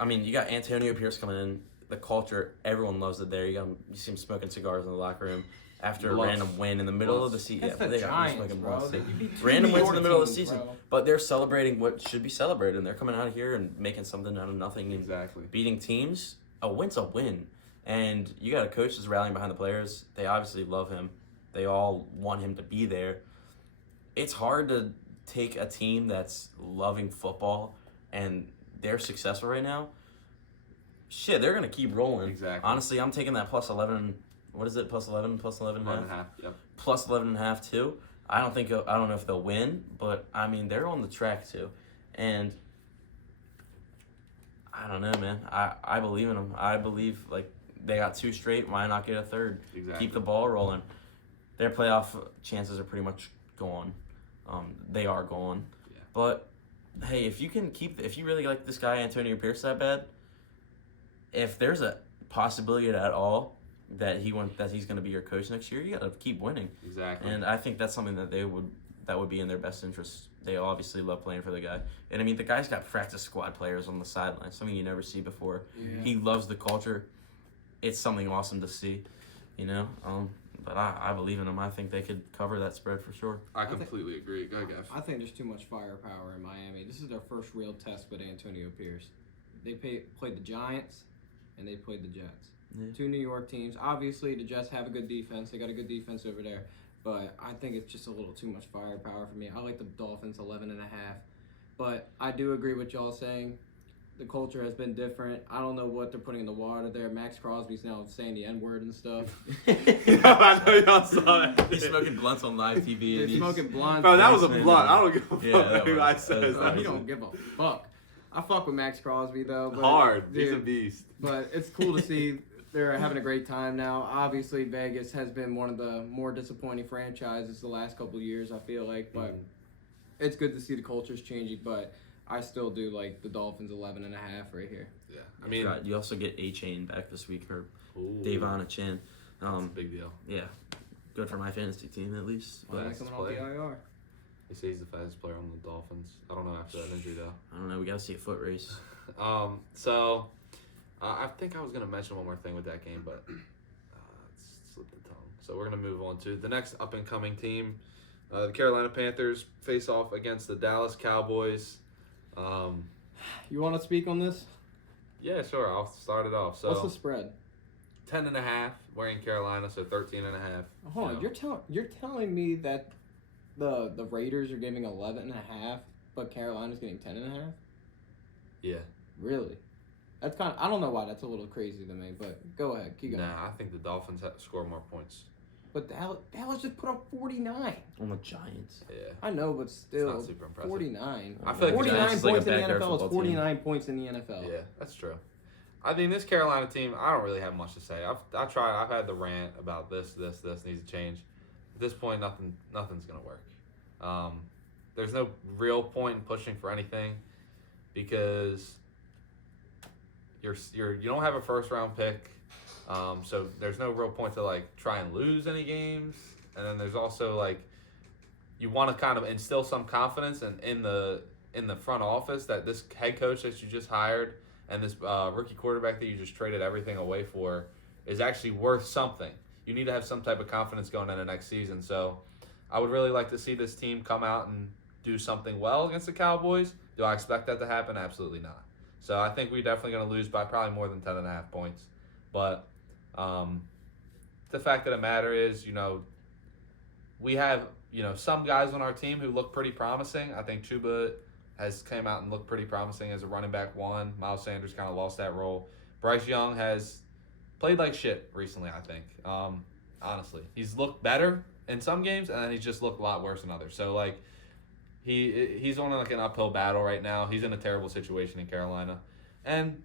you got Antonio Pierce coming in. The culture, everyone loves it there. You see him smoking cigars in the locker room after a random win in the middle of the season. Yeah, they got smoking blunts. Random wins in the middle of the season, but they're celebrating what should be celebrated, and they're coming out of here and making something out of nothing. Exactly. Beating teams. A win's a win, and you got a coach that's rallying behind the players. They obviously love him. They all want him to be there. It's hard to take a team that's loving football and they're successful right now. Shit, they're going to keep rolling. Exactly. Honestly, I'm taking that plus 11. What is it? Plus 11? Plus 11.5? Yep. Plus 11.5 too. I don't know if they'll win, but I mean, they're on the track too. And I don't know, man. I believe in them. I believe, like, they got 2 straight. Why not get a third? Exactly. Keep the ball rolling. Their playoff chances are pretty much gone. They are gone. Yeah. But hey, if you really like this guy Antonio Pierce that bad, if there's a possibility at all that he's going to be your coach next year, you got to keep winning. Exactly. And I think that's something that would be in their best interest. They obviously love playing for the guy. And I mean, the guy's got practice squad players on the sideline, something you never see before. Yeah. He loves the culture. It's something awesome to see, But I believe in them. I think they could cover that spread for sure. I completely agree. Go, Gav. I think there's too much firepower in Miami. This is their first real test with Antonio Pierce. They played the Giants, and they played the Jets. Yeah. 2 New York teams. Obviously, the Jets have a good defense. They got a good defense over there. But I think it's just a little too much firepower for me. I like the Dolphins 11.5. But I do agree with y'all saying the culture has been different. I don't know what they're putting in the water there. Max Crosby's now saying the N-word and stuff. I know y'all saw that. He's smoking blunts on live TV. They're smoking blunts. Bro, that was a blunt. I don't give a fuck what anybody says. He don't give a fuck. I fuck with Max Crosby, though. But, hard. Dude, he's a beast. But it's cool to see they're having a great time now. Obviously, Vegas has been one of the more disappointing franchises the last couple of years, I feel like. But it's good to see the culture's changing. But I still do like the Dolphins 11.5 right here. Yeah. I mean, you also get A-Chain back this week, or Davon Chin. That's a big deal. Yeah. Good for my fantasy team, at least. But coming off the IR. They say he's the fastest player on the Dolphins. I don't know after that injury, though. I don't know. We got to see a foot race. I think I was going to mention one more thing with that game, but it slipped the tongue. So we're going to move on to the next up-and-coming team. The Carolina Panthers face off against the Dallas Cowboys. You want to speak on this? Yeah, sure. I'll start it off. So what's the spread? 10.5. We're in Carolina, so 13.5. Hold on. You're telling me that the Raiders are giving 11.5, but Carolina's getting 10.5? Yeah. Really? That's kind of, I don't know why that's a little crazy to me, but go ahead, keep going. Nah, I think the Dolphins score more points. But the Dallas just put up 49. On the Giants. Yeah. I know, but It's still, not super impressive. 49. I feel like the 49 Giants is like a points in the backyard NFL is football 49 points in the NFL. Yeah, that's true. I mean, this Carolina team, I don't really have much to say. I've had the rant about this needs to change. At this point, nothing's gonna work. There's no real point in pushing for anything because you don't have a first round pick, so there's no real point to like try and lose any games. And then there's also like you want to kind of instill some confidence in the front office that this head coach that you just hired and this rookie quarterback that you just traded everything away for is actually worth something. You need to have some type of confidence going into next season. So I would really like to see this team come out and do something well against the Cowboys. Do I expect that to happen? Absolutely not. So I think we're definitely going to lose by probably more than 10.5 points. But the fact of the matter is, we have, some guys on our team who look pretty promising. I think Chuba has came out and looked pretty promising as a running back one. Miles Sanders kind of lost that role. Bryce Young has played like shit recently, I think. Honestly. He's looked better in some games, and then he's just looked a lot worse in others. So, like, he's on like an uphill battle right now. He's in a terrible situation in Carolina. And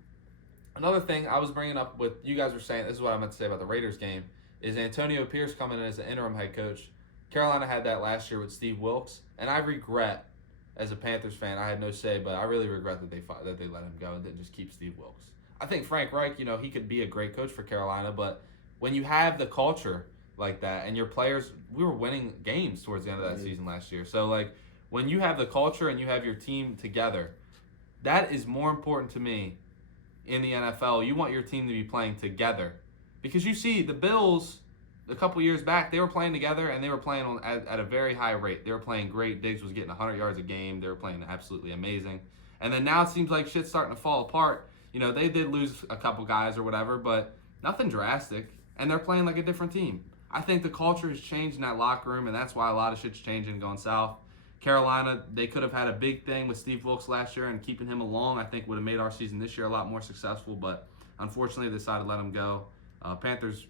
another thing I was bringing up with you guys were saying, this is what I meant to say about the Raiders game, is Antonio Pierce coming in as an interim head coach. Carolina had that last year with Steve Wilkes, and I regret, as a Panthers fan, I had no say, but I really regret that they let him go and didn't just keep Steve Wilkes. I think Frank Reich, he could be a great coach for Carolina, but when you have the culture like that and your players, we were winning games towards the end of that season last year. So, like, when you have the culture and you have your team together, that is more important to me in the NFL. You want your team to be playing together. Because you see, the Bills, a couple years back, they were playing together and they were playing at a very high rate. They were playing great. Diggs was getting 100 yards a game. They were playing absolutely amazing. And then now it seems like shit's starting to fall apart. They did lose a couple guys or whatever, but nothing drastic. And they're playing like a different team. I think the culture has changed in that locker room, and that's why a lot of shit's changing going south. Carolina, they could have had a big thing with Steve Wilkes last year, and keeping him along, I think, would have made our season this year a lot more successful. But unfortunately, they decided to let him go. Panthers,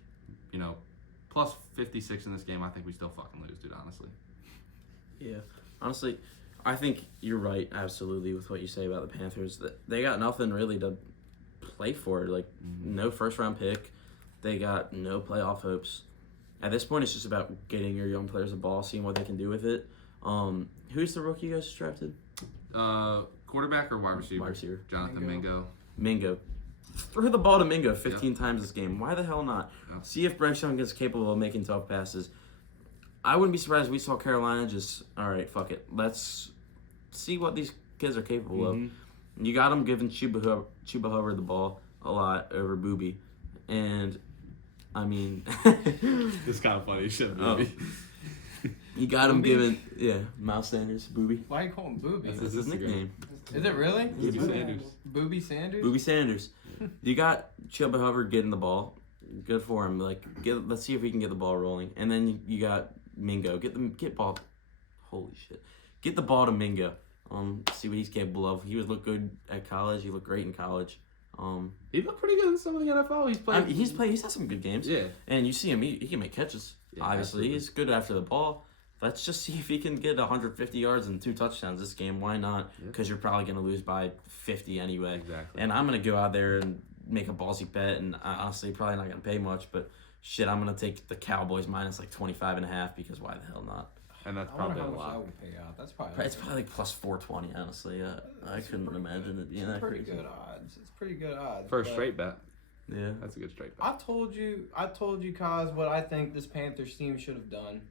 plus 56 in this game, I think we still fucking lose, dude, honestly. Yeah. Honestly, I think you're right, absolutely, with what you say about the Panthers. They got nothing really to play for. Like, no first-round pick. They got no playoff hopes. At this point, it's just about getting your young players the ball, seeing what they can do with it. Who's the rookie you guys drafted? Quarterback or wide receiver? Wide receiver. Jonathan Mingo. Mingo. Throw the ball to Mingo 15 times this game. Why the hell not? Yeah. See if Bryce Young is capable of making tough passes. I wouldn't be surprised if we saw Carolina just, all right, fuck it. Let's see what these kids are capable of. You got them giving Chuba Hubbard the ball a lot over Booby. And, I mean... It's kind of funny. You shouldn't Booby. You got him giving, Miles Sanders, Booby. Why you call him Booby? That's his nickname. Is it really? Booby Sanders. Booby Sanders? Booby Sanders. You got Chuba Hubbard getting the ball. Good for him. Let's see if we can get the ball rolling. And then you got Mingo. Get ball. Holy shit. Get the ball to Mingo. See what he's capable of. He looked good at college. He looked great in college. He looked pretty good in some of the NFL. He's had some good games. Yeah. And you see him. He can make catches. Yeah, obviously, absolutely. He's good after the ball. Let's just see if he can get 150 yards and 2 touchdowns this game. Why not? Because you're probably going to lose by 50 anyway. Exactly. And I'm going to go out there and make a ballsy bet, and honestly, probably not going to pay much, but shit, I'm going to take the Cowboys minus 25.5 because why the hell not? And that's I wonder probably how a much I lot. would pay out. That's probably It's probably like plus 420, honestly. I couldn't imagine it being that pretty crazy. good odds. It's pretty good odds. For a but straight bet. Yeah. That's a good straight bet. I told you, Kaz, what I think this Panthers team should have done.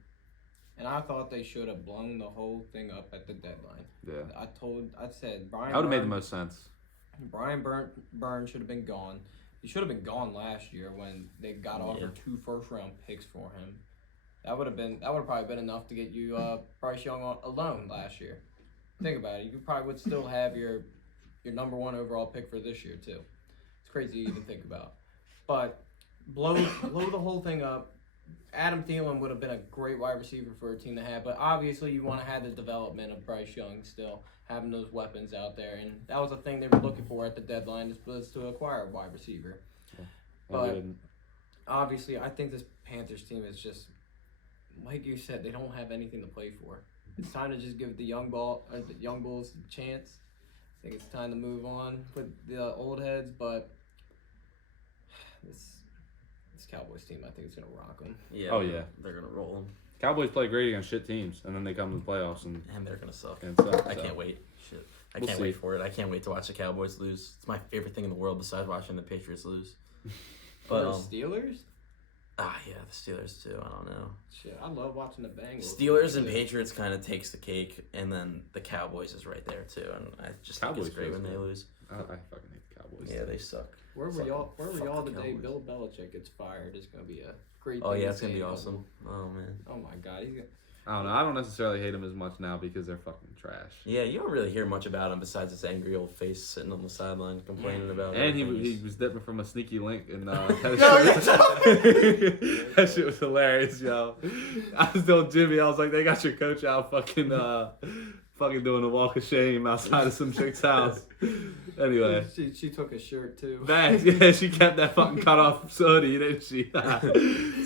And I thought they should have blown the whole thing up at the deadline. Yeah. I said Brian. That would have made the Byrne- most sense. Brian Byrne should have been gone. He should have been gone last year when they got offered 2 first-round picks for him. That would have probably been enough to get you Bryce Young alone last year. Think about it. You probably would still have your number 1 overall pick for this year too. It's crazy to even think about. But blow the whole thing up. Adam Thielen would have been a great wide receiver for a team to have, but obviously you want to have the development of Bryce Young still, having those weapons out there, and that was the thing they were looking for at the deadline, was to acquire a wide receiver. But obviously, I think this Panthers team is just, like you said, they don't have anything to play for. It's time to just give the young Bulls a chance. I think it's time to move on with the old heads, but this Cowboys team, I think, is going to rock them. Yeah. Oh, yeah. They're going to roll them. Cowboys play great against shit teams, and then they come to the playoffs and they're going to suck. suck. I can't wait. Shit. I We'll can't see. wait for it. I can't wait to watch the Cowboys lose. It's my favorite thing in the world besides watching the Patriots lose. But But Steelers? yeah, the Steelers too. I don't know. Shit, I love watching the Bengals. Steelers and Patriots kind of takes the cake, and then the Cowboys is right there too. And I just think Cowboys it's great when feels they good. lose. I fucking hate the Cowboys. Yeah, they suck. Where were Fuck- y'all? Where were fuck y'all the the day Cowboys. Bill Belichick gets fired? It's gonna be a great. Oh thing yeah, to it's gonna say be in a awesome. Oh man. couple- Oh my god, he's gonna. I don't know. I don't necessarily hate them as much now because they're fucking trash. Yeah, you don't really hear much about him besides his angry old face sitting on the sideline complaining about. And everything. he was dipping from a sneaky link and No, that shit was hilarious, yo. I was telling Jimmy, I was like, they got your coach out fucking doing a walk of shame outside of some chick's house. Anyway. She took his shirt too. Back, yeah, she kept that fucking cut off hoodie, didn't she?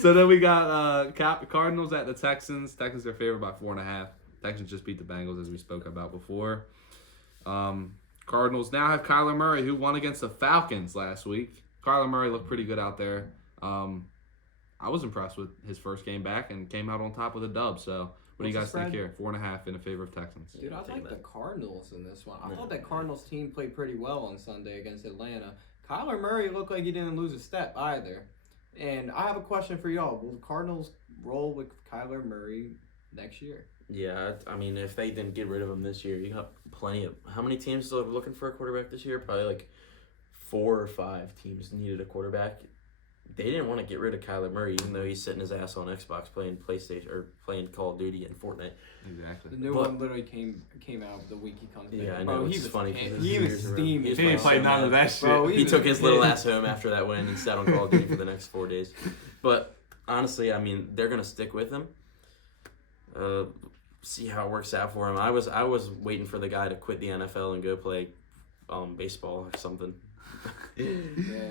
So then we got Cardinals at the Texans. Texans are favored by 4.5. Texans just beat the Bengals as we spoke about before. Cardinals now have Kyler Murray, who won against the Falcons last week. Kyler Murray looked pretty good out there. I was impressed with his first game back and came out on top with a dub. So what do you What's guys the think spread? here? 4.5 in favor of Texans. Dude, I I'll take like the that. Cardinals in this one. I No. thought that Cardinals team played pretty well on Sunday against Atlanta. Kyler Murray looked like he didn't lose a step either. And I have a question for y'all. Will the Cardinals roll with Kyler Murray next year? Yeah, I mean, if they didn't get rid of him this year, you got plenty of. How many teams still are looking for a quarterback this year? Probably like 4 or 5 teams needed a quarterback. They didn't want to get rid of Kyler Murray, even though he's sitting his ass on Xbox playing PlayStation or playing Call of Duty and Fortnite. Exactly. The new But- one literally came out the week he comes back. Yeah, I Bro, know, he it's was funny he 'cause was his years around. steaming. He He didn't play none of that shit. Bro, He took his little yeah. ass home after that win and sat on Call of Duty for the next 4 days. But honestly, I mean, they're gonna stick with him. See how it works out for him. I was waiting for the guy to quit the NFL and go play baseball or something. Yeah,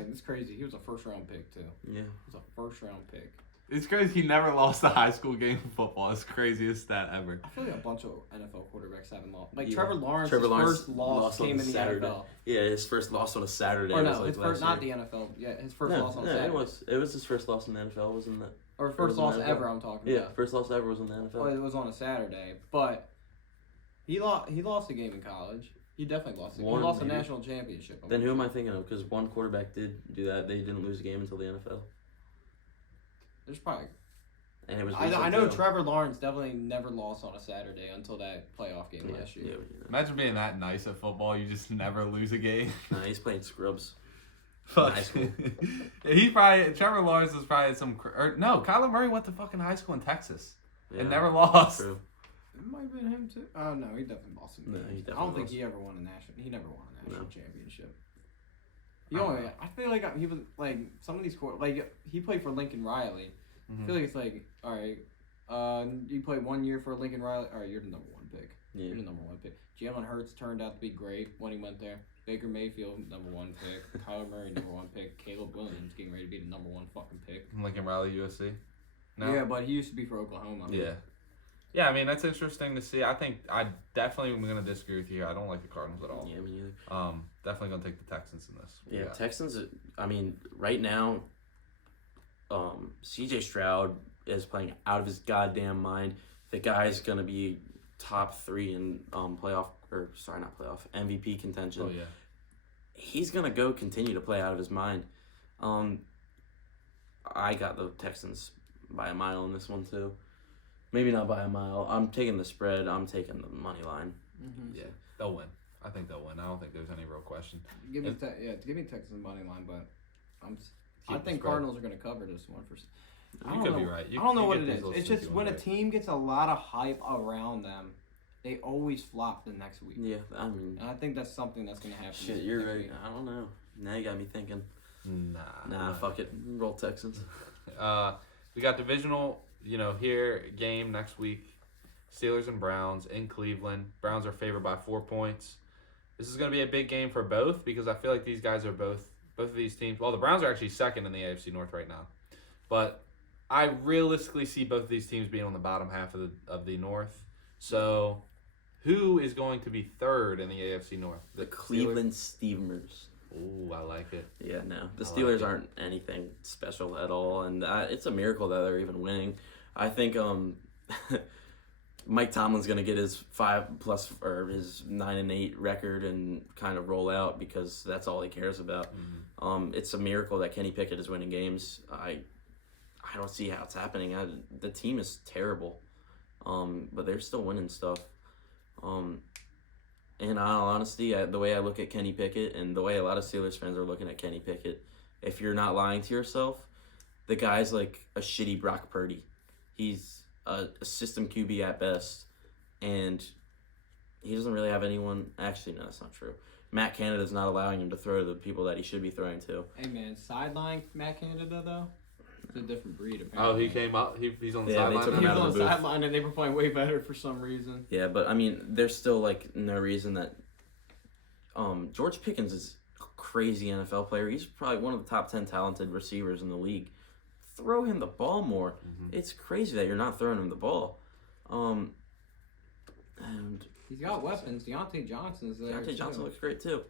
it's crazy. He was a first round pick too. Yeah. He was a first round pick. It's crazy he never lost a high school game in football. It's the craziest stat ever. I feel like a bunch of NFL quarterbacks haven't lost. Like Yeah. Trevor Lawrence, Trevor his Lawrence first loss lost on came in the Saturday. NFL. Yeah, his first loss on a Saturday. Or was no, like his first, last not year. the NFL. Yeah, his first No, loss on no, Saturday. it was his first loss in the NFL, wasn't it? Or was first in loss the NFL. ever. I'm talking Yeah, about. first loss ever was in the NFL. Well, it was on a Saturday, but he lost a game in college. He definitely lost. He One, lost a maybe. national championship. Then who am I thinking of? Because one quarterback did do that. They didn't lose a game until the NFL, There's probably. and it was. I recent, know too. Trevor Lawrence definitely never lost on a Saturday until that playoff game last year. Yeah. Imagine being that nice at football. You just never lose a game. Nah, he's playing scrubs. Fuck. High school. Trevor Lawrence was probably no, Kyler Murray went to fucking high school in Texas Yeah, and never lost. True. It might have been him too. Oh no, he definitely lost some No, games. he I definitely don't think lost. he ever won a national. He never won a national No. championship. He I don't only. know. I feel like he was like some of these like he played for Lincoln Riley. I feel like it's like all right. You played 1 year for Lincoln Riley. All right, you're the number 1 pick. Yeah. You're the number 1 pick. Jalen Hurts turned out to be great when he went there. Baker Mayfield, number 1 pick. Kyler Murray, number 1 pick. Caleb Williams getting ready to be the number 1 fucking pick. Lincoln Riley, USC. No. Yeah, but he used to be for Oklahoma. Yeah. Yeah, I mean that's interesting to see. I think I definitely am gonna disagree with you here. I don't like the Cardinals at all. Yeah, me neither. Definitely gonna take the Texans in this. What do you Yeah, got? Texans. I mean, right now, C.J. Stroud is playing out of his goddamn mind. The guy's gonna be top 3 in MVP contention. Oh yeah. He's gonna continue to play out of his mind. I got the Texans by a mile in this one too. Maybe not by a mile. I'm taking the spread. I'm taking the money line. Mm-hmm. Yeah, they'll win. I think they'll win. I don't think there's any real question. Give me Texas money line, but I Keep the think spread. Cardinals are going to cover this one for. I You don't could know. be right. I don't know you what get it these is. little It's sneaky just ones when a right. team gets a lot of hype around them, they always flop the next week. Yeah, I mean, And I think that's something that's going to happen. shit, you're next right. week. I don't know. Now you got me thinking. Nah. Nah, fuck it. Roll Texans. We we got divisional, here game next week. Steelers and Browns in Cleveland. Browns are favored by 4 points. This is going to be a big game for both because I feel like these guys are both of these teams. Well, the Browns are actually second in the AFC North right now, but I realistically see both of these teams being on the bottom half of the North. So, who is going to be third in the AFC North? The Cleveland Steamers. Ooh, I like it. Yeah, no. The Steelers aren't anything special at all, and it's a miracle that they're even winning. I think Mike Tomlin's going to get his 5+ or his 9-8 record and kind of roll out because that's all he cares about. Mm-hmm. It's a miracle that Kenny Pickett is winning games. I don't see how it's happening. The team is terrible, but they're still winning stuff. In all honesty, the way I look at Kenny Pickett and the way a lot of Steelers fans are looking at Kenny Pickett, if you're not lying to yourself, the guy's like a shitty Brock Purdy. He's a system QB at best, and he doesn't really have anyone. Actually, no, that's not true. Matt Canada's not allowing him to throw to the people that he should be throwing to. Hey, man, sideline Matt Canada, though? It's a different breed, apparently. Oh, he came up. He's on the Yeah, they sideline. took him He now? was out on of the the booth. sideline, and they were playing way better for some reason. Yeah, but I mean, there's still like no reason that George Pickens is a crazy NFL player. He's probably one of the top 10 talented receivers in the league. Throw him the ball more. Mhm. It's crazy that you're not throwing him the ball. And He's got weapons. Deontay Johnson's there. Deontay Johnson looks great too.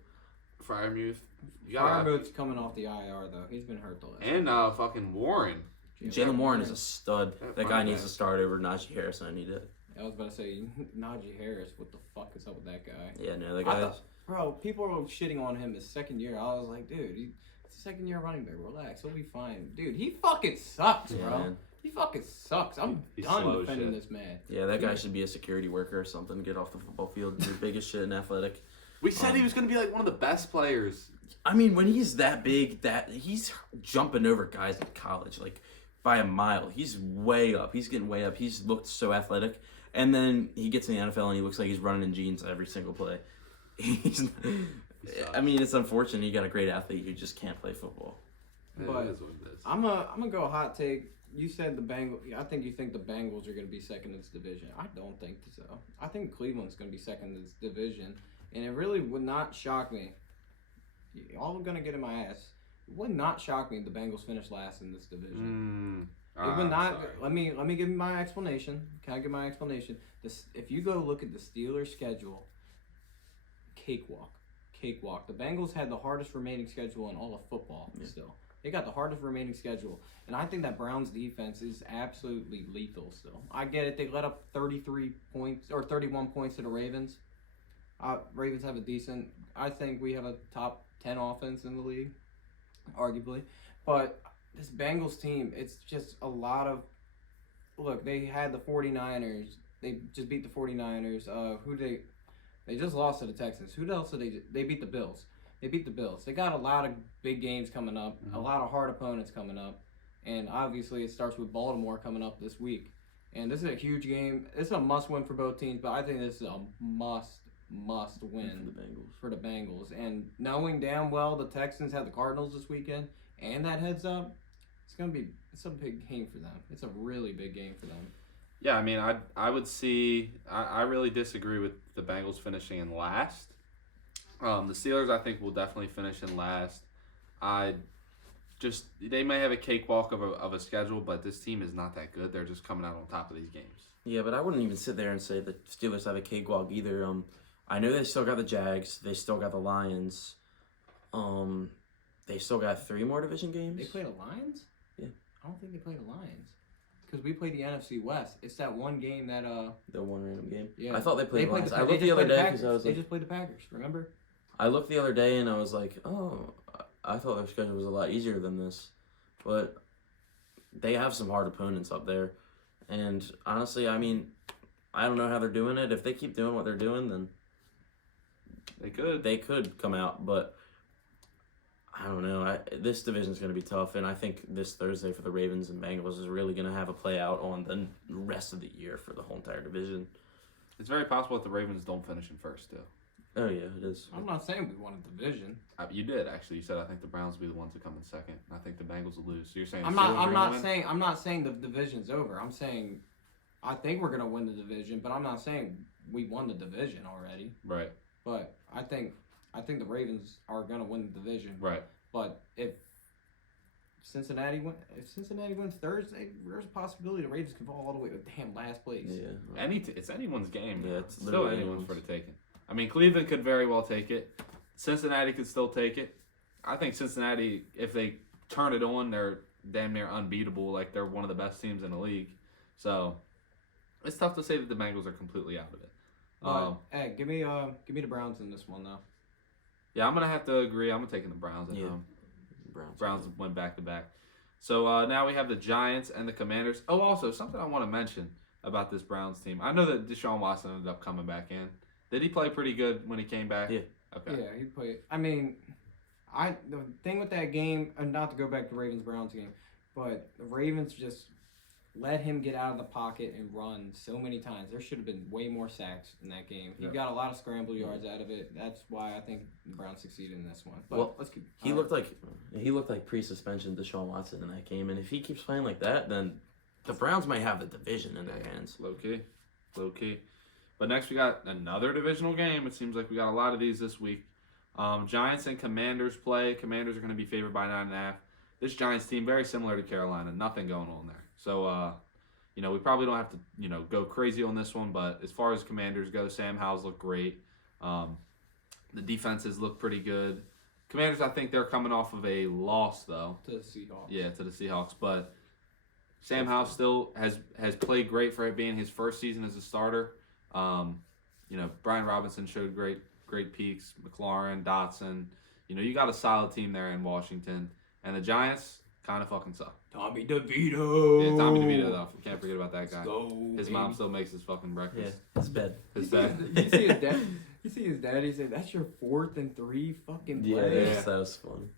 Freiermuth. You got Firemood's coming off the IR, though. He's been hurt the last. and fucking Warren. Jalen Warren is a stud. Yeah, That fine guy needs guy. to start over Najee Harris, and he did. I was about to say, Najee Harris, what the fuck is up with that guy? Yeah, no, that I guy's. thought- Bro, people were shitting on him his second year. I was like, dude, it's a second year running back. Relax, he'll be fine. Dude, he fucking sucks, Yeah, bro. man. He fucking sucks. I'm He's done slow as defending shit. this man. Yeah, that guy should be a security worker or something. Get off the football field. Do biggest shit in athletic. We said he was going to be like one of the best players. I mean, when he's that big, that he's jumping over guys in college like by a mile. He's way up. He's getting way up. He's looked so athletic, and then he gets in the NFL and he looks like he's running in jeans every single play. I mean, it's unfortunate. You got a great athlete who just can't play football. But it is what it is. I'm gonna go a hot take. You said the Bengals. I think you think the Bengals are gonna be second in this division. I don't think so. I think Cleveland's gonna be second in this division, and it really would not shock me. Y'all are gonna get in my ass. It would not shock me if the Bengals finish last in this division. It would not. Let me give you my explanation. Can I give my explanation? If you go look at the Steelers' schedule, cakewalk. The Bengals had the hardest remaining schedule in all of football. Yeah. Still, they got the hardest remaining schedule, and I think that Browns defense is absolutely lethal. Still, I get it. They let up 33 points or 31 points to the Ravens. Ravens have a decent. I think we have a top 10 offense in the league, arguably, but this Bengals team, it's just a lot of. Look, they had the 49ers. They just beat the 49ers. They just lost to the Texans. Who else did they beat the Bills? They beat the Bills. They got a lot of big games coming up, a lot of hard opponents coming up, and obviously it starts with Baltimore coming up this week. And this is a huge game. It's a must-win for both teams, but I think this is a must-win for the Bengals. And knowing damn well the Texans have the Cardinals this weekend and that heads up, it's a big game for them. It's a really big game for them. Yeah, I mean, I would see. I really disagree with the Bengals finishing in last. The Steelers, I think, will definitely finish in last. They may have a cakewalk of a schedule, but this team is not that good. They're just coming out on top of these games. Yeah, but I wouldn't even sit there and say the Steelers have a cakewalk either. I know they still got the Jags. They still got the Lions. They still got 3 more division games. They play the Lions? Yeah. I don't think they play the Lions. Because we play the NFC West. It's that one game that The one random game. Yeah. I thought they played the Lions. I they looked just the other played the day Packers. because I was They like, just played the Packers, remember? I looked the other day and I was like, oh, I thought their schedule was a lot easier than this, but they have some hard opponents up there, and honestly, I mean, I don't know how they're doing it. If they keep doing what they're doing, then They could. come out, but I don't know. This division is going to be tough, and I think this Thursday for the Ravens and Bengals is really going to have a play out on the rest of the year for the whole entire division. It's very possible that the Ravens don't finish in first, too. Oh yeah, it is. I'm not saying we won a division. You did actually. You said I think the Browns will be the ones to come in second. I think the Bengals will lose. So you're saying I'm the Steelers not. are I'm gonna not win? saying. I'm not saying the division's over. I'm saying, I think we're gonna win the division, but I'm not saying we won the division already. Right. But I think the Ravens are gonna win the division. Right. But if Cincinnati wins Thursday, there's a possibility the Ravens can fall all the way to damn last place. Yeah. It's anyone's game. Yeah, now. it's It's still literally anyone's for anyone's. the taking. I mean, Cleveland could very well take it. Cincinnati could still take it. I think Cincinnati, if they turn it on, they're damn near unbeatable. Like they're one of the best teams in the league. So it's tough to say that the Bengals are completely out of it. But hey, give me the Browns in this one though. Yeah, I'm gonna have to agree. I'm taking the Browns at Yeah. home. Browns. Browns went back to back. So now we have the Giants and the Commanders. Oh, also something I want to mention about this Browns team. I know that Deshaun Watson ended up coming back in. Did he play pretty good when he came back? Yeah. Okay. Yeah, he played. I mean, the thing with that game, and not to go back to Ravens Browns game, but the Ravens just let him get out of the pocket and run so many times. There should have been way more sacks in that game. He Yeah. got a lot of scramble yards out of it. That's why I think the Browns succeeded in this one. But Well, let's keep. He looked like pre-suspension Deshaun Watson in that game, and if he keeps playing like that, then the Browns might have the division in their hands. Low key. But next we got another divisional game. It seems like we got a lot of these this week. Giants and Commanders play. Commanders are going to be favored by 9.5. This Giants team very similar to Carolina. Nothing going on there. So we probably don't have to go crazy on this one. But as far as Commanders go, Sam Howell's look great. The defenses look pretty good. Commanders, I think they're coming off of a loss though. to the Seahawks. Yeah, to the Seahawks, but Sam Howell still has played great for it being his first season as a starter. Brian Robinson showed great peaks. McLaurin, Dotson. You got a solid team there in Washington, and the Giants kind of fucking suck. Tommy DeVito. Yeah, Tommy DeVito though. Can't forget about that guy. Let's go, His mom still makes his fucking Yeah, breakfast. it's bad. His bed. You see his dad. You see his dad. He said, "That's your 4th and 3 fucking Yeah, play." that was fun.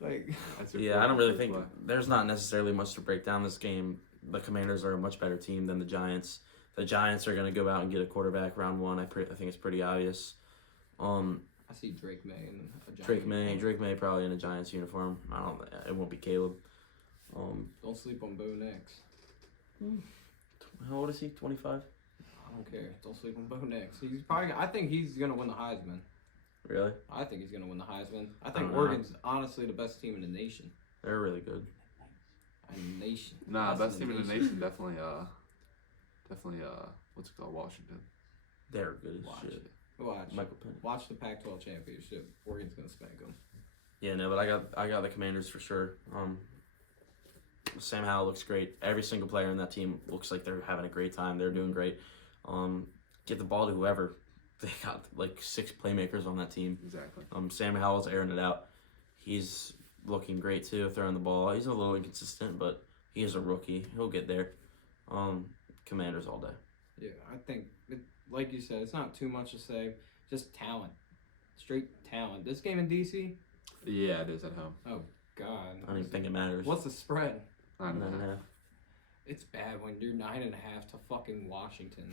Like, That's your Yeah, I don't really first think play. there's not necessarily much to break down this game. The Commanders are a much better team than the Giants. The Giants are going to go out and get a quarterback round one. I think it's pretty obvious. I see Drake May in a Giant Drake May probably in a Giants uniform. It won't be Caleb. Don't sleep on Bo Nix. How old is he? 25? I don't care. Don't sleep on Bo Nix. He's probably. I think he's gonna win the Heisman. Really? I think he's gonna win the Heisman. I I think don't know. Oregon's honestly the best team in the nation. They're really good. A nation. Nah, best team in the nation definitely. What's it called? Washington. They're good as Watch shit. it. Watch. Michael Penn. Watch the Pac-12 championship. Oregon's gonna spank them. Yeah, no, but I got the Commanders for sure. Sam Howell looks great. Every single player in that team looks like they're having a great time. They're doing great. Get the ball to whoever. They got like 6 playmakers on that team. Exactly. Sam Howell's airing it out. He's looking great too, throwing the ball. He's a little inconsistent, but he is a rookie. He'll get there. Commanders all day. Yeah, I think, like you said, it's not too much to say. Just talent, straight talent. This game in DC. Yeah, it is at home. Oh God. I don't even think it matters. What's the spread? 9.5. It's bad when you're 9.5 to fucking Washington.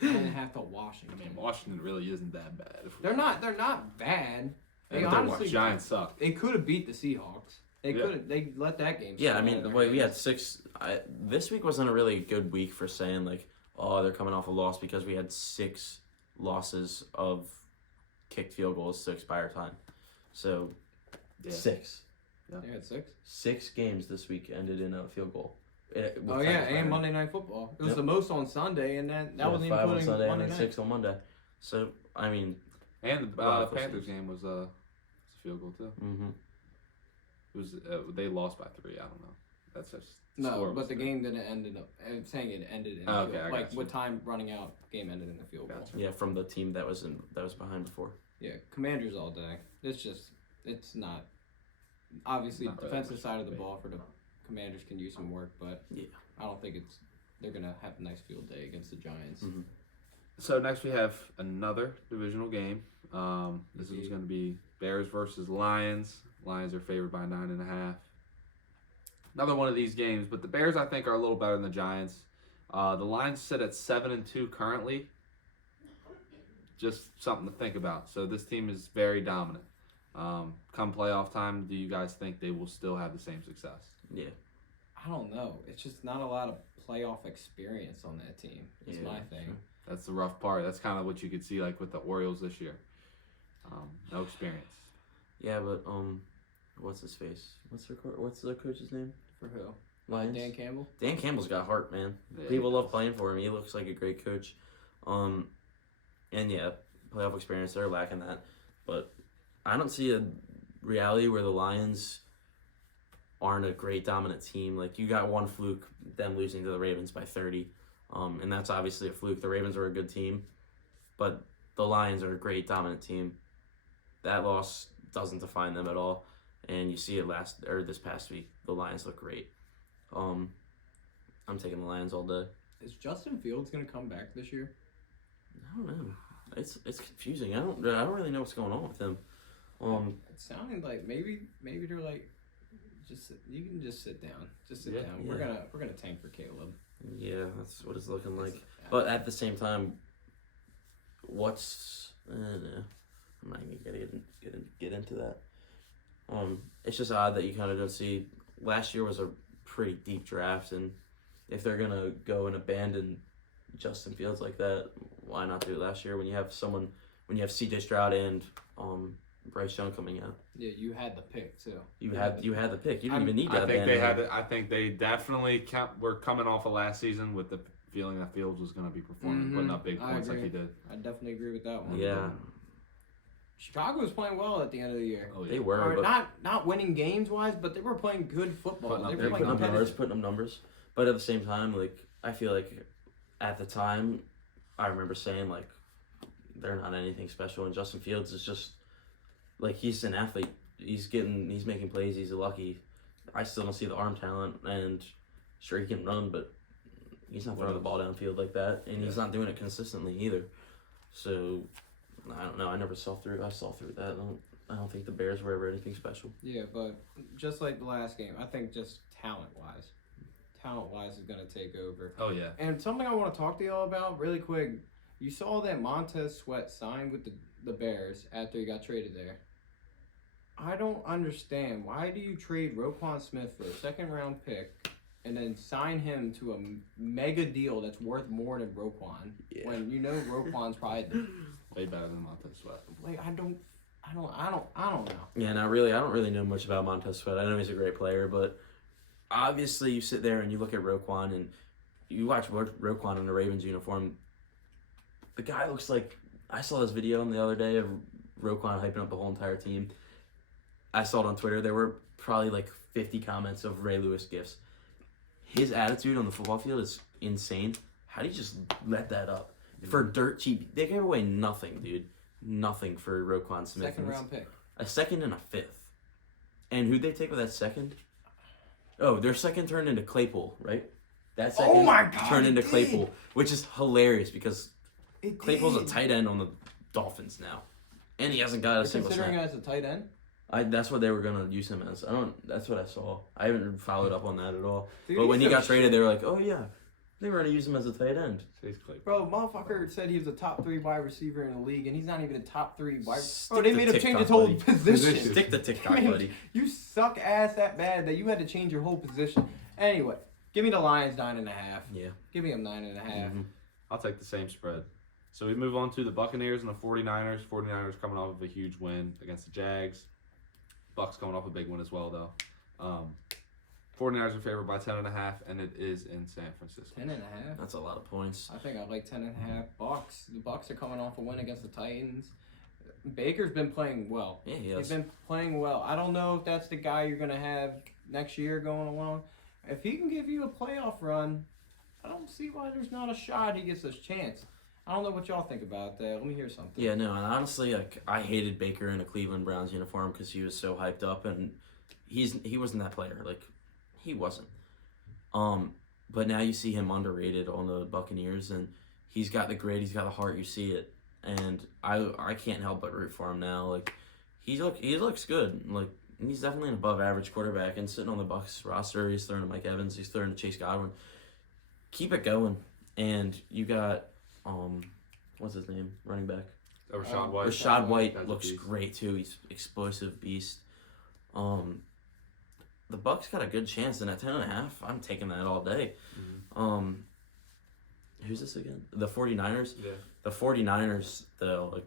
9.5 to Washington. I mean, Washington really isn't that bad. They're not bad. They The honestly, Giants suck. they could have beat the Seahawks. They Yeah. could have. They let that game. Yeah, I slide mean, out of the their way we had hands. 6. This week wasn't a really good week for saying like, oh, they're coming off a loss because we had 6 losses of kicked field goals to expire time. So, Yeah. 6. They had 6. 6 games this week ended in a field goal. Oh yeah, and Monday Night Football. It was Yep. the most on Sunday, and that wasn't even 5 on including Sunday Monday and then night. 6 on Monday. So, I mean, And the Wow, first Panthers teams. game was a field goal too. mm-hmm. It was they lost by 3. I don't know. That's just No, score but was the three. game didn't end in. I'm saying it ended in. Oh, a okay, field, I like got you. with time running out, game ended in a field goal. Gotcha. Yeah, from the team that was behind before. Yeah, Commanders all day. It's not. Obviously, Not really defensive much side of the debate. ball for the Commanders can use some work, but Yeah. I don't think they're gonna have a nice field day against the Giants. Mm-hmm. So next we have another divisional game. This is Indeed. going to be Bears versus Lions. Lions are favored by 9.5. Another one of these games, but the Bears I think are a little better than the Giants. The Lions sit at 7-2 currently. just something to think about. So this team is very dominant. Come playoff time, do you guys think they will still have the same success? Yeah. I don't know. It's just not a lot of playoff experience on that team. Is Yeah, my thing. That's the rough part. That's kind of what you could see like with the Orioles this year. No experience. Yeah, but what's his face? What's the coach's name? For who? Lions. Dan Campbell. Dan Campbell's got heart, man. Yeah, People he love does. playing for him. He looks like a great coach. And yeah, playoff experience, they're lacking that. But I don't see a reality where the Lions aren't a great dominant team. Like, you got one fluke, them losing to the Ravens by 30. And that's obviously a fluke. The Ravens are a good team, but the Lions are a great dominant team. That loss doesn't define them at all. And you see it this past week. The Lions look great. I'm taking the Lions all day. Is Justin Fields gonna come back this year? I don't know. It's confusing. I don't really know what's going on with him. It sounded like maybe they're like, you can just sit down. Just sit down. We're gonna tank for Caleb. Yeah, that's what it's looking like. But at the same time, no, I'm not even gonna get into that. It's just odd that you kind of don't see. Last year was a pretty deep draft, and if they're gonna go and abandon Justin Fields like that, why not do it last year when you have C.J. Stroud and Bryce Young coming out? Yeah, you had the pick too. You had the pick. You didn't even need to I think abandon they it. had. I think they definitely were coming off of last season with the feeling that Fields was going to be performing, putting up big points like he did. I definitely agree with that one. Yeah, Chicago was playing well at the end of the year. Oh, yeah. they were. Or But not winning games wise, but they were playing good football. Putting up They they're were putting playing up numbers. But at the same time, like, I feel like at the time, I remember saying, like, they're not anything special, and Justin Fields is just, like, he's an athlete. He's making plays. He's lucky. I still don't see the arm talent, and sure, he can run, but he's not throwing the ball downfield like that, and he's not doing it consistently either. So, I don't know. I saw through that. I don't think the Bears were ever anything special. Yeah, but just like the last game, I think just talent wise is gonna take over. Oh yeah. And something I want to talk to y'all about really quick. You saw that Montez Sweat signed with the Bears after he got traded there. I don't understand. Why do you trade Roquan Smith for a second-round pick and then sign him to a mega deal that's worth more than Roquan when you know Roquan's probably Way better than Montez Sweat. like I don't know. Yeah, not really. I don't really know much about Montez Sweat. I know he's a great player, but obviously you sit there and you look at Roquan and you watch Roquan in the Ravens uniform. The guy looks like, I saw this video the other day of Roquan hyping up the whole entire team. I saw it on Twitter. There were probably like 50 comments of Ray Lewis gifs. His attitude on the football field is insane. How do you just let that up? For dirt cheap. They gave away nothing, dude. Nothing for Roquan Smith. Second-round pick. A second and a fifth. And who'd they take with that second? Oh, their second turned into Claypool, right? That second my God, turned into it did. Claypool, which is hilarious because It Claypool's a did. tight end on the Dolphins now. And he hasn't got a You're single considering snap. it as a tight end? That's what they were gonna use him as. That's what I saw. I haven't followed up on that at all. Dude, but when he he's a got traded, they were like, "Oh yeah, they were gonna use him as a tight end." Bro, motherfucker said he was a top 3 wide receiver in the league, and he's not even a top 3 wide. Stick Bro, they to made him change TikTok, his whole buddy. position. Stick to TikTok, Man, buddy. You suck ass that bad that you had to change your whole position. Anyway, give me the Lions 9.5. Yeah. Give me them 9.5. Mhm. I'll take the same spread. So we move on to the Buccaneers and the 49ers. 49ers coming off of a huge win against the Jags. Bucks coming off a big win as well, though. 49ers are favored by 10.5, and it is in San Francisco. 10.5. That's a lot of points. I think I like 10.5. Bucks. The Bucks are coming off a win against the Titans. Baker's been playing well. Yeah, he He's has. been playing well. I don't know if that's the guy you're gonna have next year going along. If he can give you a playoff run, I don't see why there's not a shot he gets a chance. I don't know what y'all think about that. Let me hear something. Yeah, no, and honestly, like, I hated Baker in a Cleveland Browns uniform because he was so hyped up, and he wasn't that player. Like, he wasn't. But now you see him underrated on the Buccaneers, and he's got the grit, he's got the heart. You see it, and I can't help but root for him now. Like, he looks good. Like, he's definitely an above average quarterback, and sitting on the Bucs roster, he's throwing to Mike Evans, he's throwing to Chase Godwin. Keep it going, and you got what's his name, running back? Rashad White. Rashad White Guy's a looks beast. great too. He's explosive beast. The Bucks got a good chance, and at 10.5, I'm taking that all day. Who's this again? The 49ers? Yeah. The 49ers, though,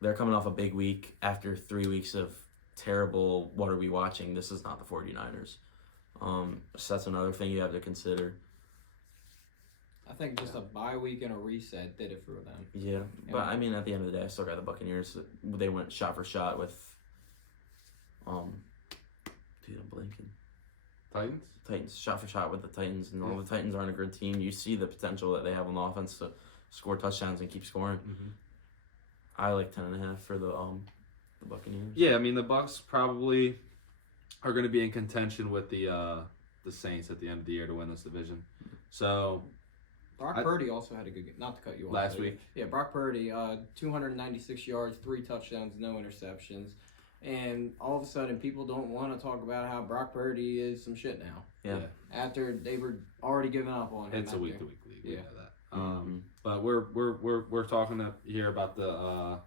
they're coming off a big week after 3 weeks of terrible, what are we watching? This is not the 49ers. So that's another thing you have to consider. I think just a bye week and a reset did it for them. Yeah, but I mean, at the end of the day, I still got the Buccaneers. They went shot for shot with, dude, I'm blanking. Titans, shot for shot with the Titans, and all the Titans aren't a good team. You see the potential that they have on the offense to score touchdowns and keep scoring. I like 10.5 for the Buccaneers. Yeah, I mean the Bucks probably are going to be in contention with the Saints at the end of the year to win this division. So Brock Purdy also had a good game. Not to cut you off. last week. Yeah, Brock Purdy, 296 yards, 3 touchdowns, no interceptions. And all of a sudden, people don't want to talk about how Brock Purdy is some shit now. Yeah. After they were already giving up on him. It's a week-to-week league. We Yeah. know that. But we're talking here about the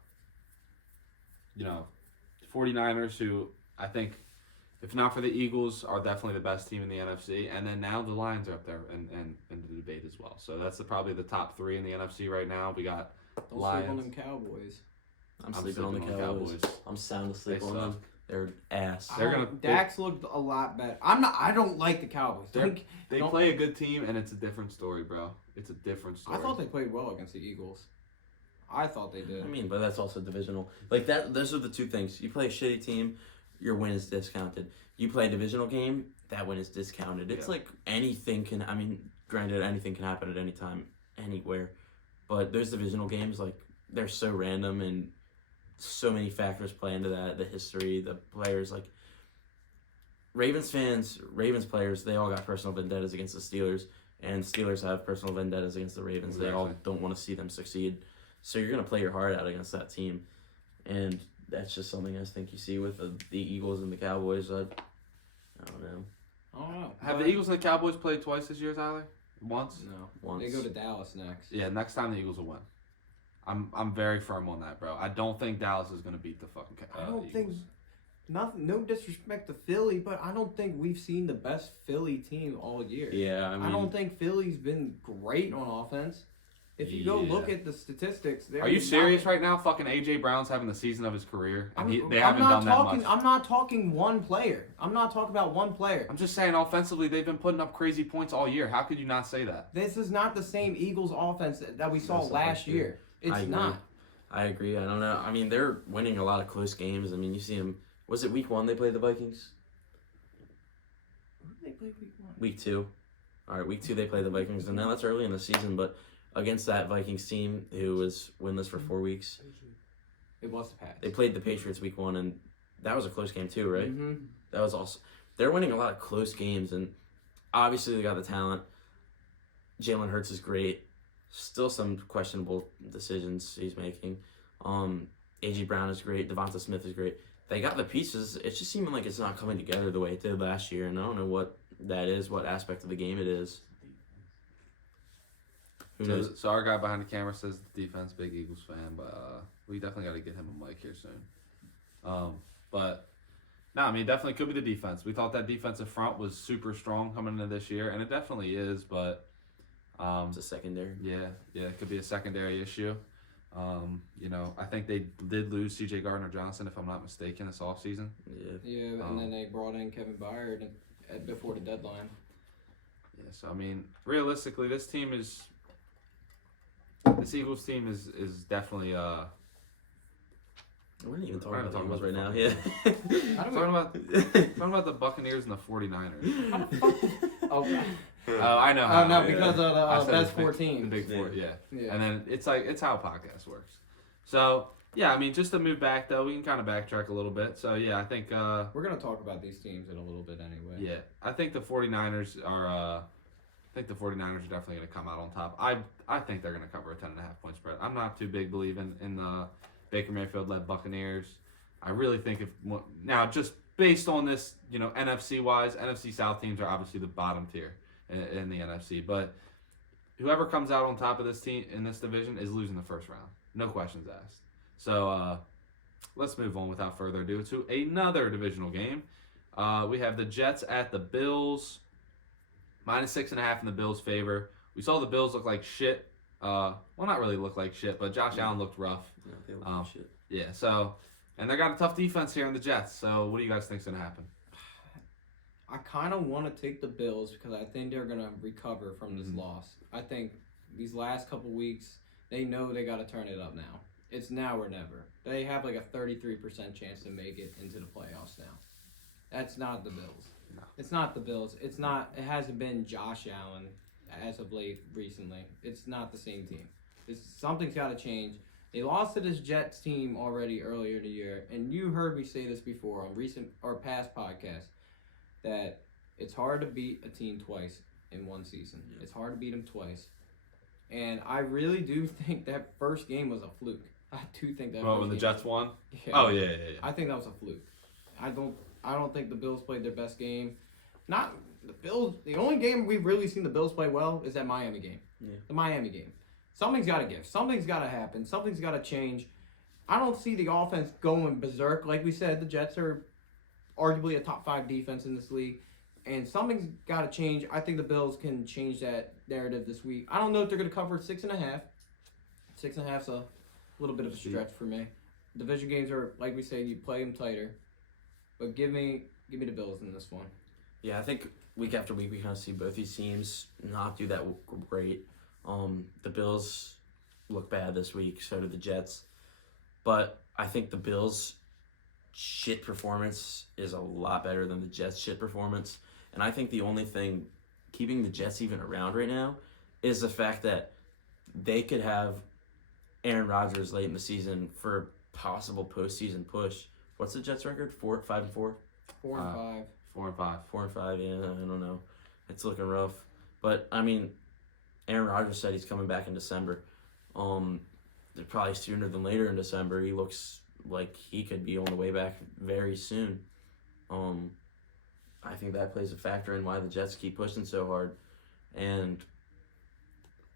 49ers, who I think, if not for the Eagles, are definitely the best team in the NFC, and then now the Lions are up there and in the debate as well. So that's probably the top 3 in the NFC right now. We got Don't Lions. sleep on them Cowboys. I'm sleeping on the Cowboys. I'm sound asleep They on them. They're ass. Dax looked a lot better. I don't like the Cowboys. They play a good team, and it's a different story, bro. It's a different story. I thought they played well against the Eagles. I thought they did. I mean, but that's also divisional. Like that. Those are the two things. You play a shitty team, your win is discounted. You play a divisional game, that win is discounted. It's like anything can. I mean, granted, anything can happen at any time, anywhere. But those divisional games, like they're so random, and so many factors play into that. The history, the players, like Ravens fans, Ravens players, they all got personal vendettas against the Steelers, and Steelers have personal vendettas against the Ravens. They all don't want to see them succeed. So you're going to play your heart out against that team. And that's just something I think you see with the Eagles and the Cowboys. I don't know. Have the Eagles and the Cowboys played twice this year, Tyler? Once? No. Once. They go to Dallas next. Yeah, next time the Eagles will win. I'm very firm on that, bro. I don't think Dallas is going to beat the fucking I don't Eagles. think. No disrespect to Philly, but I don't think we've seen the best Philly team all year. Yeah, I mean, I don't think Philly's been great on offense. If you go look at the statistics, Are you serious right now? Fucking A.J. Brown's having the season of his career, and they haven't done that much. I'm not talking one player. I'm not talking about one player. I'm just saying, offensively, they've been putting up crazy points all year. How could you not say that? This is not the same Eagles offense that we saw That's last true. year. It's not. I agree. I don't know. I mean, they're winning a lot of close games. I mean, you see them. Was it week 1 they played the Vikings? Who did they play week 1? Week 2. All right, week 2 they played the Vikings, and now that's early in the season, but against that Vikings team who was winless for 4 weeks, It was the Pats. they played the Patriots week 1, and that was a close game too, right? Mm-hmm. That was also. They're winning a lot of close games, and obviously they got the talent. Jalen Hurts is great. Still some questionable decisions he's making. A.J. Brown is great. Devonta Smith is great. They got the pieces. It's just seeming like it's not coming together the way it did last year, and I don't know what that is, what aspect of the game it is. Who knows? So our guy behind the camera says the defense, big Eagles fan, but we definitely got to get him a mic here soon. But no, I mean, definitely could be the defense. We thought that defensive front was super strong coming into this year, and it definitely is, but It's a secondary. yeah, it could be a secondary issue. I think they did lose C.J. Gardner-Johnson, if I'm not mistaken, this offseason. Yeah, and then they brought in Kevin Byard before the deadline. Yeah, so I mean, realistically, this Eagles team is definitely We're not even talking We're not about the talking Eagles right now. about Yeah. talking about the Buccaneers and the 49ers. How the fuck? Oh, Oh, I know how. oh no, because of I the said best the 14. Big Four, yeah. Yeah. And then it's how a podcast works. So yeah, I mean, just to move back though, we can kind of backtrack a little bit. So yeah, I think We're gonna talk about these teams in a little bit anyway. yeah, I think the 49ers are definitely going to come out on top. I think they're going to cover a 10.5 point spread. I'm not too big believing in the Baker Mayfield led Buccaneers. I really think now just based on this, NFC wise, NFC South teams are obviously the bottom tier in the NFC, but whoever comes out on top of this team in this division is losing the first round. No questions asked. So let's move on without further ado to another divisional game. We have the Jets at the Bills. -6.5 in the Bills' favor. We saw the Bills look like shit. Well, not really look like shit, but Josh Allen looked rough. Yeah, they look like shit. Yeah, so, and they got a tough defense here in the Jets. So what do you guys think's going to happen? I kind of want to take the Bills because I think they're going to recover from this loss. I think these last couple weeks, they know they got to turn it up now. It's now or never. They have like a 33% chance to make it into the playoffs now. That's not the Bills. No. It's not the Bills. It hasn't been Josh Allen as of late recently. It's not the same team. Something's got to change. They lost to this Jets team already earlier in the year, and you heard me say this before on recent or past podcasts, that it's hard to beat a team twice in one season. Yeah. It's hard to beat them twice. And I really do think that first game was a fluke. I do think that. Oh, when the Jets won? Yeah. Oh, yeah. I think that was a fluke. I don't think the Bills played their best game. Not the Bills. The only game we've really seen the Bills play well is that Miami game. Yeah. The Miami game. Something's got to give. Something's got to happen. Something's got to change. I don't see the offense going berserk. Like we said, the Jets are arguably a top 5 defense in this league. And something's got to change. I think the Bills can change that narrative this week. I don't know if they're going to cover 6.5. 6.5's a little bit of a stretch for me. Division games are, like we say, you play them tighter. But give me the Bills in this one. Yeah, I think week after week we kind of see both these teams not do that great. The Bills look bad this week, so do the Jets. But I think the Bills' shit performance is a lot better than the Jets' shit performance. And I think the only thing keeping the Jets even around right now is the fact that they could have Aaron Rodgers late in the season for a possible postseason push. What's the Jets' record? 5-4? 4-5. 4-5. 4-5, yeah, I don't know. It's looking rough. But, I mean, Aaron Rodgers said he's coming back in December. Probably sooner than later in December. He looks like he could be on the way back very soon. I think that plays a factor in why the Jets keep pushing so hard. And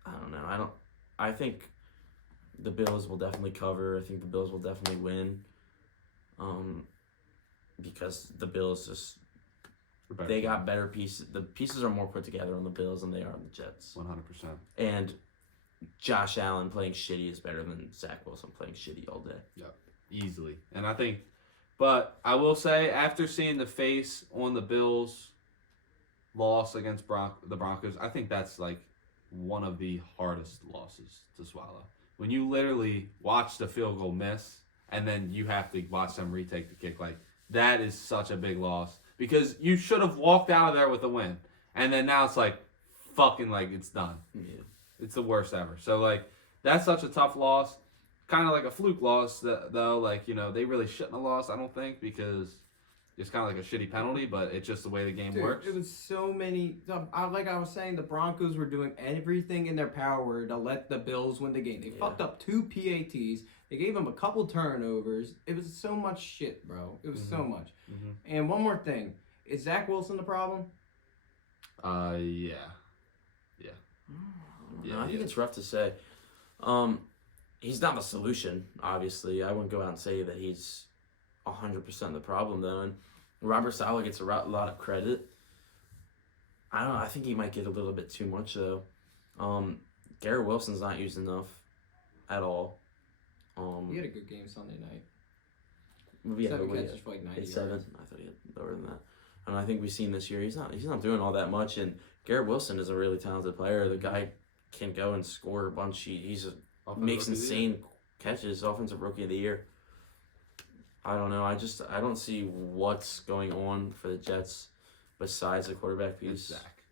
I don't know. I think the Bills will definitely cover. I think the Bills will definitely win. Because the Bills just they got better pieces. The pieces are more put together on the Bills than they are on the Jets. 100%. And Josh Allen playing shitty is better than Zach Wilson playing shitty all day. Yep, easily. And I think, but I will say, after seeing the face on the Bills' loss against the Broncos, I think that's like one of the hardest losses to swallow. When you literally watch the field goal miss, and then you have to watch them retake the kick, like that is such a big loss. Because you should have walked out of there with a win. And then now it's like, fucking like it's done. Yeah. It's the worst ever. So like, that's such a tough loss. Kind of like a fluke loss, though. Like, you know, they really shouldn't have lost, I don't think, because it's kind of like a shitty penalty, but it's just the way the game works. It was so many. Like I was saying, the Broncos were doing everything in their power to let the Bills win the game. They fucked up 2 PATs. They gave them a couple turnovers. It was so much shit, bro. It was so much. Mm-hmm. And one more thing. Is Zach Wilson the problem? Yeah. I think it's rough to say. He's not the solution, obviously. I wouldn't go out and say that he's 100% the problem, though. And Robert Saleh gets a lot of credit. I don't know. I think he might get a little bit too much, though. Garrett Wilson's not used enough at all. He had a good game Sunday night. Yeah, 7 catches for like 90 yards. 7. I thought he had lower than that. And I think we've seen this year he's not doing all that much. And Garrett Wilson is a really talented player. The guy can go and score a bunch. He makes insane catches. Offensive Rookie of the Year. I don't know. I don't see what's going on for the Jets besides the quarterback piece. It's Zach.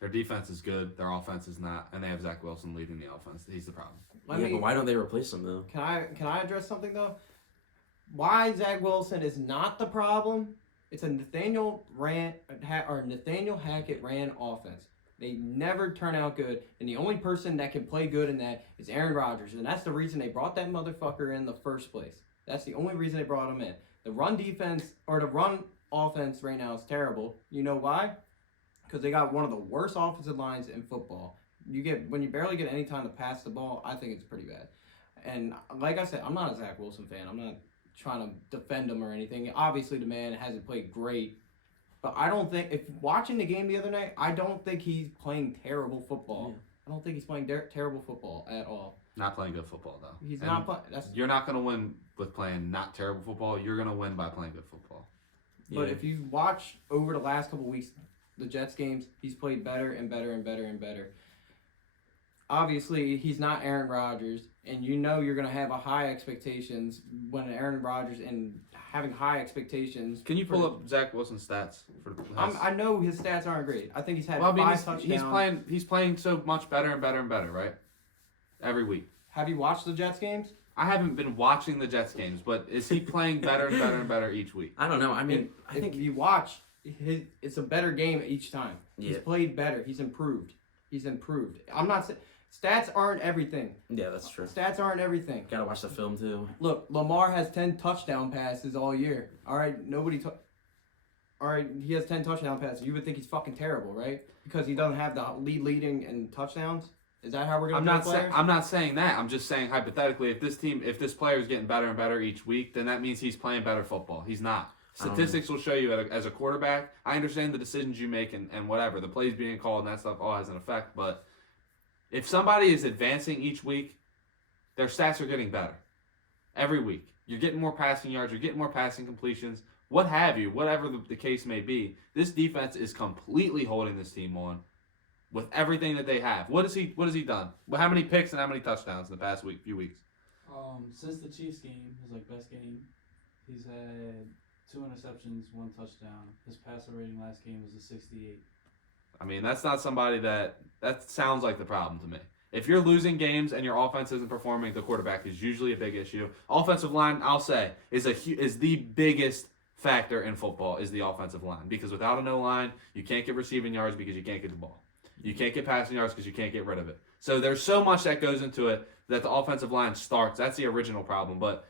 Their defense is good. Their offense is not, and they have Zach Wilson leading the offense. He's the problem. But why don't they replace him though? Can I address something though? Why Zach Wilson is not the problem? It's a Nathaniel Hackett ran offense. They never turn out good, and the only person that can play good in that is Aaron Rodgers, and that's the reason they brought that motherfucker in the first place. That's the only reason they brought him in. The run defense or the run offense right now is terrible. You know why? Because they got one of the worst offensive lines in football. When you barely get any time to pass the ball, I think it's pretty bad. And like I said, I'm not a Zach Wilson fan. I'm not trying to defend him or anything. Obviously, the man hasn't played great. But I don't think, if watching the game the other night, I don't think he's playing terrible football. Yeah. I don't think he's playing terrible football at all. Not playing good football though. He's And not playing. You're not going to win with playing not terrible football. You're going to win by playing good football. But if you watch over the last couple weeks, the Jets games, he's played better and better and better and better. Obviously, he's not Aaron Rodgers, and you know you're going to have a high expectations when Aaron Rodgers and having high expectations. Can you pull up Zach Wilson's stats for the past? I know his stats aren't great. I think he's had Well, I mean, 5 touchdowns. he's playing so much better and better and better, right? Every week. Have you watched the Jets games? I haven't been watching the Jets games, but is he playing better and better and better each week? I don't know. I mean, I if think you watch, it's a better game each time. He's Yeah. played better. He's improved. I'm not saying stats aren't everything. yeah, that's true. Stats aren't everything. Gotta watch the film too. Look, Lamar has 10 touchdown passes all year. All right, all right, he has 10 touchdown passes. You would think he's fucking terrible, right? Because he doesn't have the leading in touchdowns. Is that how we're gonna? I'm not saying that. I'm just saying hypothetically, if this player is getting better and better each week, then that means he's playing better football. He's not. Statistics will show you as a quarterback. I understand the decisions you make and whatever the plays being called and that stuff all has an effect. But if somebody is advancing each week, their stats are getting better every week. You're getting more passing yards. You're getting more passing completions. What have you? Whatever the case may be, this defense is completely holding this team on. With everything that they have, what has he done? Well, how many picks and how many touchdowns in the past few weeks? Since the Chiefs game, his best game, he's had 2 interceptions, 1 touchdown. His passer rating last game was a 68. I mean, that's not somebody that sounds like the problem to me. If you're losing games and your offense isn't performing, the quarterback is usually a big issue. Offensive line, I'll say, is the biggest factor in football is the offensive line, because without an O-line, you can't get receiving yards because you can't get the ball. You can't get passing yards because you can't get rid of it. So there's so much that goes into it that the offensive line starts. That's the original problem. But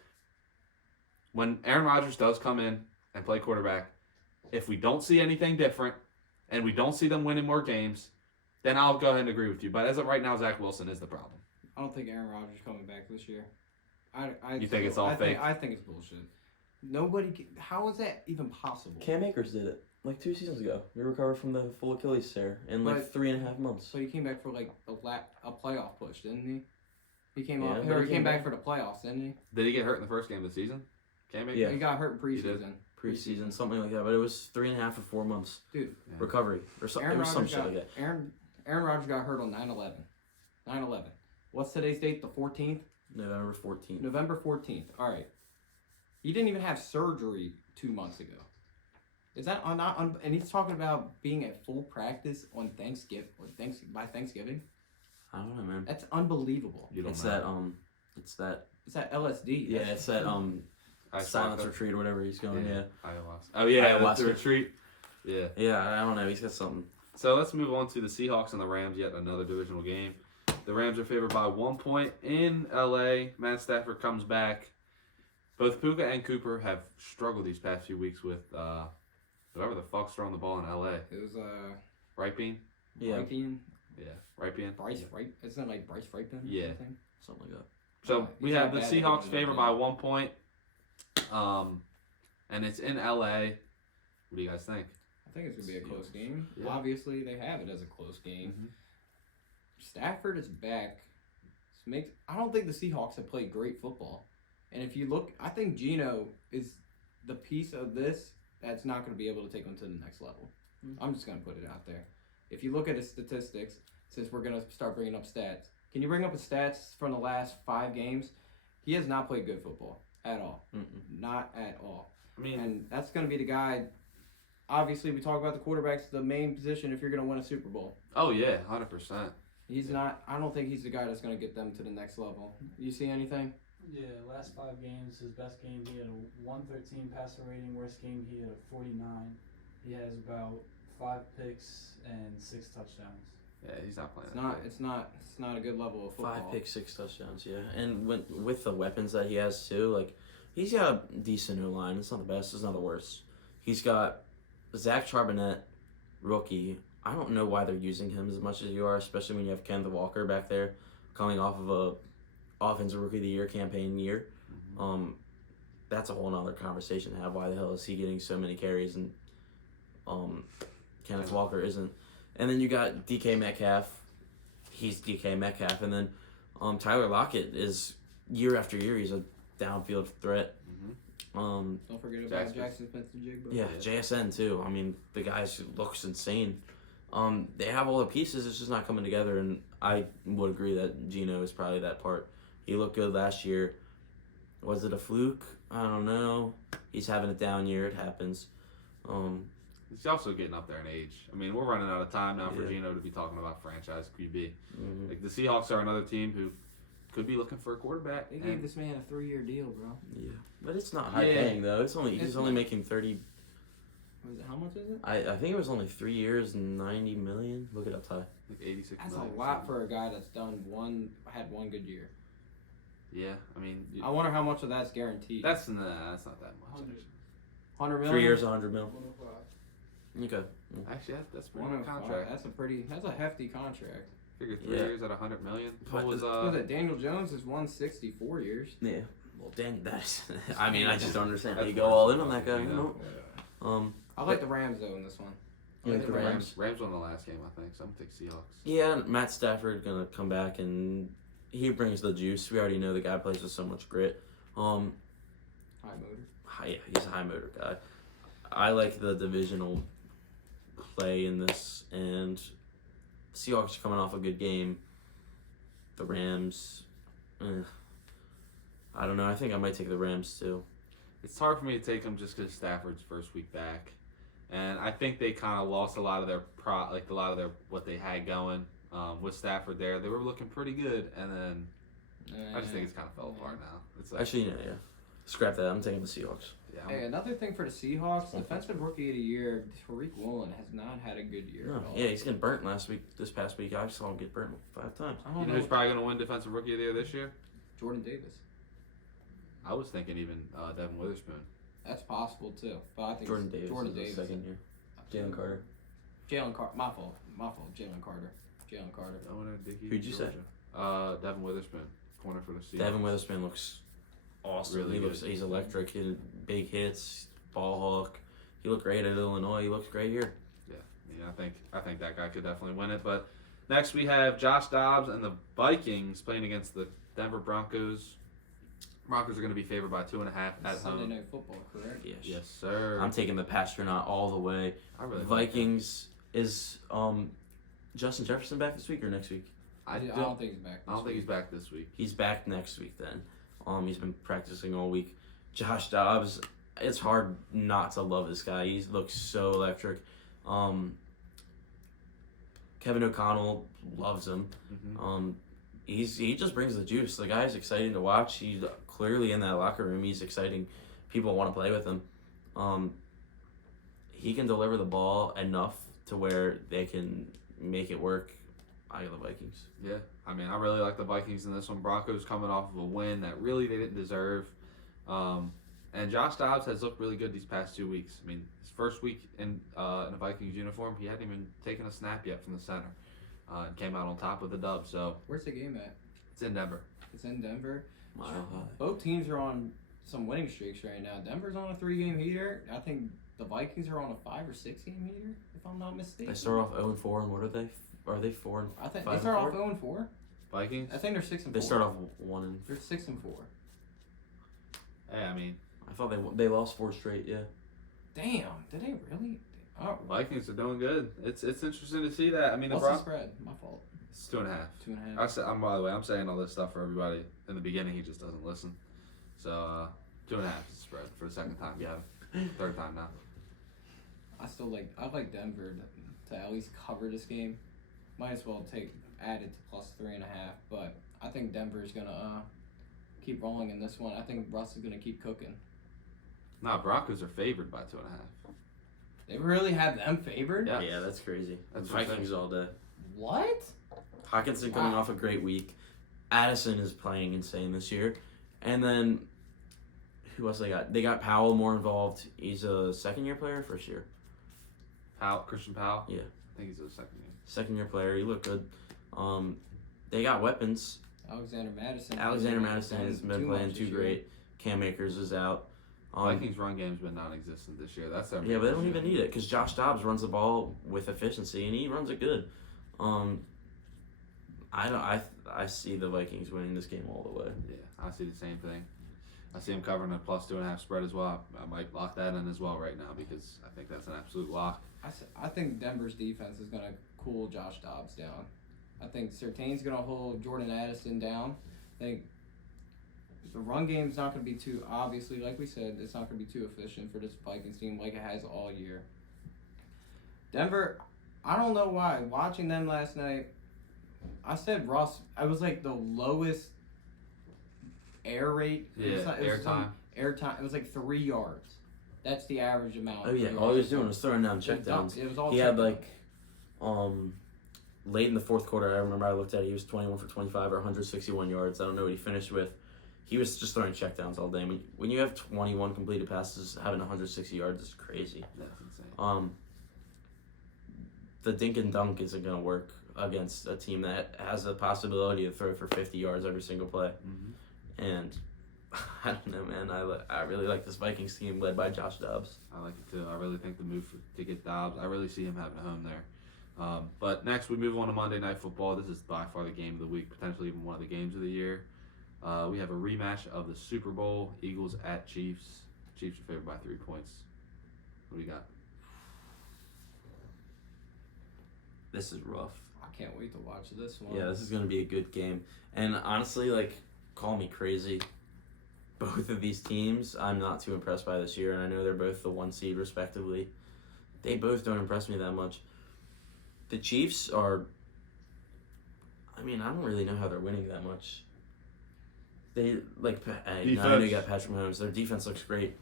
when Aaron Rodgers does come in and play quarterback, if we don't see anything different and we don't see them winning more games, then I'll go ahead and agree with you. But as of right now, Zach Wilson is the problem. I don't think Aaron Rodgers coming back this year. You think it's all fake? I think it's bullshit. How is that even possible? Cam Akers did it like 2 seasons ago. He recovered from the full Achilles tear in like But- 3.5 months. So he came back for like a playoff push, didn't he? He came Yeah, up. but Or he he came came back back. for the playoffs, didn't he? Did he get hurt in the first game of the season? Cam Akers? Yeah. He got hurt in He did. preseason. Preseason, something like that, but it was 3.5 or 4 months Dude, recovery or something. It Aaron was some Rodgers shit got like that. Aaron Rodgers got hurt on 9/11. 9/11. What's today's date? The 14th. November 14th. November 14th. All right. He didn't even have surgery 2 months ago. Is that and he's talking about being at full practice on Thanksgiving by Thanksgiving? I don't know, man. That's unbelievable. You don't It's know. that it's that It's that LSD. yeah, it's that silence Ayahuasca. retreat or whatever he's going. Yeah. Ayahuasca. Oh yeah, that's the Ayahuasca. retreat. Yeah. Yeah, I don't know. He's got something. So let's move on to the Seahawks and the Rams, yet another divisional game. The Rams are favored by 1 point in LA. Matt Stafford comes back. Both Puka and Cooper have struggled these past few weeks with whoever the fuck's throwing the ball in LA. It was Right Bean? Yeah, Ripien, Yeah, Right Bean? Bryce Right. Isn't it like Bryce Ripien? Or Yeah. something? something like that. So we he's have not the bad at Seahawks hitting favored it, by though. 1 point. And it's in LA. What do you guys think? I think it's gonna be a close game. Yeah. Obviously, they have it as a close game. Mhm. Stafford is back. I don't think the Seahawks have played great football. And if you look, I think Geno is the piece of this that's not going to be able to take them to the next level. I'm just going to put it out there. If you look at his statistics, since we're going to start bringing up stats, can you bring up his stats from the last 5 games? He has not played good football at all. Not at all. I mean, And that's going to be the guy. Obviously, we talk about the quarterback's the main position if you're going to win a Super Bowl. oh yeah, 100%. He's not. I don't think he's the guy that's going to get them to the next level. You see anything? Yeah, last 5 games, his best game he had a 113 passer rating. Worst game he had a 49. He has about 5 picks and 6 touchdowns. Yeah, he's not playing. It's that not. great. It's not a good level of football. 5 picks, 6 touchdowns. Yeah, and with the weapons that he has too, like he's got a decent new line. It's not the best. It's not the worst. He's got Zach Charbonnet, rookie. I don't know why they're using him as much as you are, especially when you have Kenneth Walker back there, coming off of Offensive Rookie of the Year campaign year. That's a whole nother conversation to have. Why the hell is he getting so many carries and Kenneth Walker isn't? And then you got DK Metcalf. He's DK Metcalf. And then Tyler Lockett is, year after year, he's a downfield threat. Don't forget about Jackson Smith-Njigba. Yeah, JSN too. I mean, the guy looks insane. They have all the pieces. It's just not coming together. And I would agree that Geno is probably that part. He looked good last year. Was it a fluke? I don't know. He's having a down year. It happens. He's also getting up there in age. I mean, we're running out of time now for Geno to be talking about franchise QB. Like, the Seahawks are another team who could be looking for a quarterback. They gave this man a 3-year deal, bro. Yeah, but it's not high paying though. He's only making 30. How much is it? I think it was only 3 years and $90 million. Look it up, Ty. Like 86 That's million a lot for a guy that's had one good year. Yeah, I mean, I wonder how much of that's guaranteed. that's not that much. 100 million. 3 years, 100 mil. 105. Okay. Actually, that's a pretty good 105. contract. That's a hefty contract. Figure 3 years at 100 million. What What was Was it Daniel Jones is 164 years? Yeah. Well, dang, that's. I mean, I just don't understand how you go all in on that guy. You know. I like the Rams though in this one. I You like like the Rams? Rams won the last game, I think. So I'm gonna take Seahawks. Yeah, Matt Stafford gonna come back and he brings the juice. We already know the guy plays with so much grit. High motor. Yeah, he's a high motor guy. I like the divisional play in this, and Seahawks are coming off a good game. The Rams, I don't know. I think I might take the Rams too. It's hard for me to take them just because Stafford's first week back, and I think they kind of lost a lot of their what they had going with Stafford there. They were looking pretty good, and then I just think it's kind of fell apart now. It's like, Actually, yeah. Scrap that. I'm taking the Seahawks. yeah, Hey, another thing for the Seahawks, defensive rookie of the year, Tariq Woolen has not had a good year No, at all. yeah, he's getting burnt this past week. I saw him get burnt 5 times. I you don't know know. who's probably going to win Defensive Rookie of the Year this year? Jordan Davis. I was thinking even Devin Witherspoon. That's possible too. But I think Jordan Davis Jordan is Davis. the second year. Jalen Carter. Jalen Carter. My fault. Jalen Carter. Who'd you say? Devin Witherspoon, corner for the Seahawks. Devin Witherspoon looks awesome. Really good. He's electric. He did big hits, ball hawk. He looked great at Illinois. He looks great here. Yeah, I think that guy could definitely win it. But next we have Josh Dobbs and the Vikings playing against the Denver Broncos. Broncos are going to be favored by 2.5 at Sunday home. Night Football, correct? Yes, sir. I'm taking the Pastronaut all the way. I really Vikings is Justin Jefferson back this week or next week? I don't think he's back. I don't think he's back this week. He's back next week then. He's been practicing all week. Josh Dobbs, it's hard not to love this guy. He looks so electric. Kevin O'Connell loves him. Mm-hmm. He just brings the juice. The guy's exciting to watch. He's clearly in that locker room. He's exciting. People want to play with him. He can deliver the ball enough to where they can make it work. I got the Vikings. Yeah, I mean, I really like the Vikings in this one. Broncos coming off of a win that really they didn't deserve. And Josh Dobbs has looked really good these past 2 weeks. I mean, his first week in a Vikings uniform, he hadn't even taken a snap yet from the center. And came out on top with the dub. So Where's the game at? it's in Denver. It's in Denver. Mile high. Both teams are on some winning streaks right now. Denver's on a 3-game heater. I think the Vikings are on a 5 or 6-game heater, if I'm not mistaken. They start off 0-4, and what are they? Are they 4 and I think 5 they start and off 4? 0-4. Vikings? I think they're 6-4. They start off 1 and. They're 6-4. Hey, I mean, I thought they lost 4 straight. Yeah. Damn, did they really? Oh, Vikings are doing good. It's interesting to see that. I mean, what's the spread? My fault. It's 2.5. 2.5. By the way, I'm saying all this stuff for everybody. In the beginning, he just doesn't listen. So 2.5 is the spread for the second time. Yeah, third time now. I like Denver to at least cover this game. Might as well add it to +3.5. But I think Denver's gonna keep rolling in this one. I think Russ is gonna keep cooking. Nah, Broncos are favored by 2.5. They really have them favored? Yeah. Yeah, that's crazy. That's Vikings all day. What? Hawkinson coming Wow. off a great week. Addison is playing insane this year. And then, who else they got? They got Powell more involved. He's a second-year player, first year? Christian Powell? Yeah. I think he's a second year. Second-year player. He looked good. They got weapons. Alexander Madison has been playing too great. Cam Akers is out. Vikings' run game's been non-existent this year. That's their but they don't even need it because Josh Dobbs runs the ball with efficiency and he runs it good. I see the Vikings winning this game all the way. Yeah, I see the same thing. I see them covering a +2.5 spread as well. I might lock that in as well right now because I think that's an absolute lock. I think Denver's defense is going to cool Josh Dobbs down. I think Surtain's going to hold Jordan Addison down. I think the run game's not going to be too, obviously, like we said, it's not going to be too efficient for this Vikings team like it has all year. Denver, I don't know why. Watching them last night, I said Russ, I was like the lowest air rate. Air time. It was like 3 yards. That's the average amount. Oh yeah, all he was doing was throwing down checkdowns. It was all he had like, late in the fourth quarter, I remember I looked at it, he was 21 for 25 or 161 yards. I don't know what he finished with. He was just throwing checkdowns all day. I mean, when you have 21 completed passes, having 160 yards is crazy. That's insane. The dink and dunk isn't going to work against a team that has the possibility to throw for 50 yards every single play. Mm-hmm. And I don't know, man. I really like this Vikings team led by Josh Dobbs. I like it too. I really think the move to get Dobbs, I really see him having a home there. But next we move on to Monday Night Football. This is by far the game of the week, potentially even one of the games of the year. We have a rematch of the Super Bowl, Eagles at Chiefs. Chiefs are favored by 3 points. What do you got? This is rough. I can't wait to watch this one. Yeah, this is going to be a good game. And honestly, call me crazy. Both of these teams, I'm not too impressed by this year, and I know they're both the 1 seed respectively. They both don't impress me that much. The Chiefs are, I don't really know how they're winning that much. They, I know you got Patrick Mahomes. Their defense looks great,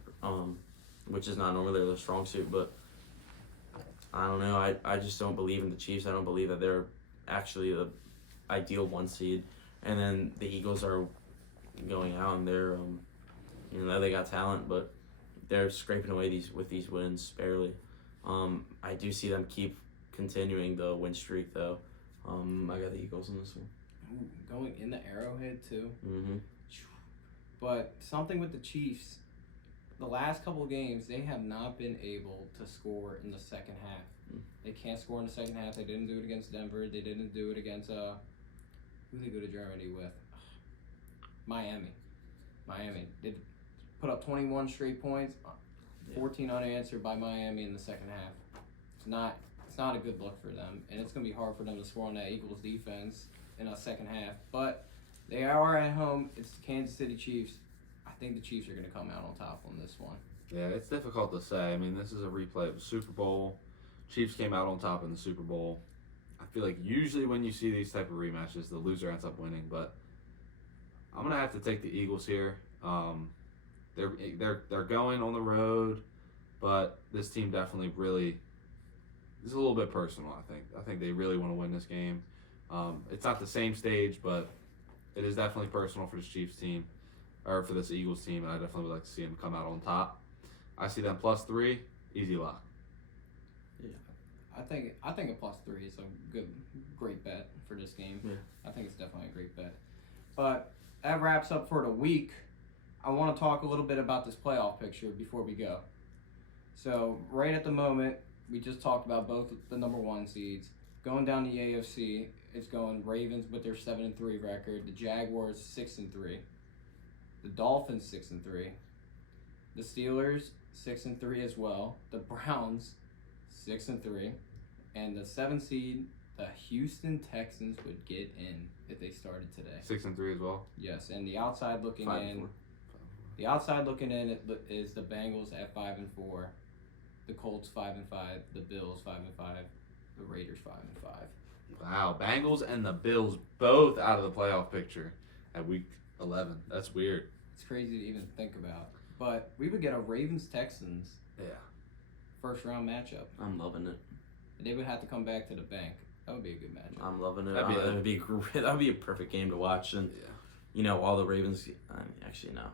which is not normally their strong suit, but I don't know. I just don't believe in the Chiefs. I don't believe that they're actually the ideal 1 seed. And then the Eagles are going out and they're, they got talent, but they're scraping away with these wins barely. I do see them keep continuing the win streak though. I got the Eagles in this one. Ooh, going in the Arrowhead too. Mm-hmm. But something with the Chiefs, the last couple of games, they have not been able to score in the second half. They can't score in the second half. They didn't do it against Denver. They didn't do it against who they go to Germany with? Miami. They put up 21 straight points, 14 unanswered by Miami in the second half. It's not a good look for them, and it's going to be hard for them to score on that Eagles defense in a second half. But they are at home. It's the Kansas City Chiefs. I think the Chiefs are going to come out on top on this one. Yeah, it's difficult to say. This is a replay of the Super Bowl. Chiefs came out on top in the Super Bowl. I feel like usually when you see these type of rematches, the loser ends up winning, but I'm gonna have to take the Eagles here. They're going on the road, but this team definitely really is a little bit personal. I think they really want to win this game. It's not the same stage, but it is definitely personal for this Chiefs team, or for this Eagles team, and I definitely would like to see them come out on top. I see them +3, easy lock. Yeah, I think a +3 is a great bet for this game. Yeah. I think it's definitely a great bet. But that wraps up for the week. I want to talk a little bit about this playoff picture before we go. So right at the moment, we just talked about both the number 1 seeds. Going down the AFC, it's going Ravens with their 7-3 record, the Jaguars 6-3, the Dolphins 6-3, the Steelers 6-3 as well, the Browns 6-3, and the 7 seed, the Houston Texans would get in if they started today. 6-3 as well. Yes, and the outside looking 5-4. The outside looking in is the Bengals at 5-4, the Colts 5-5, the Bills 5-5, the Raiders 5-5. Wow, Bengals and the Bills both out of the playoff picture at week 11. That's weird. It's crazy to even think about. But we would get a Ravens-Texans first round matchup. I'm loving it. They would have to come back to the bank. That would be a good matchup. I'm loving it. That'd That'd be a perfect game to watch. And all the Ravens. Actually, no.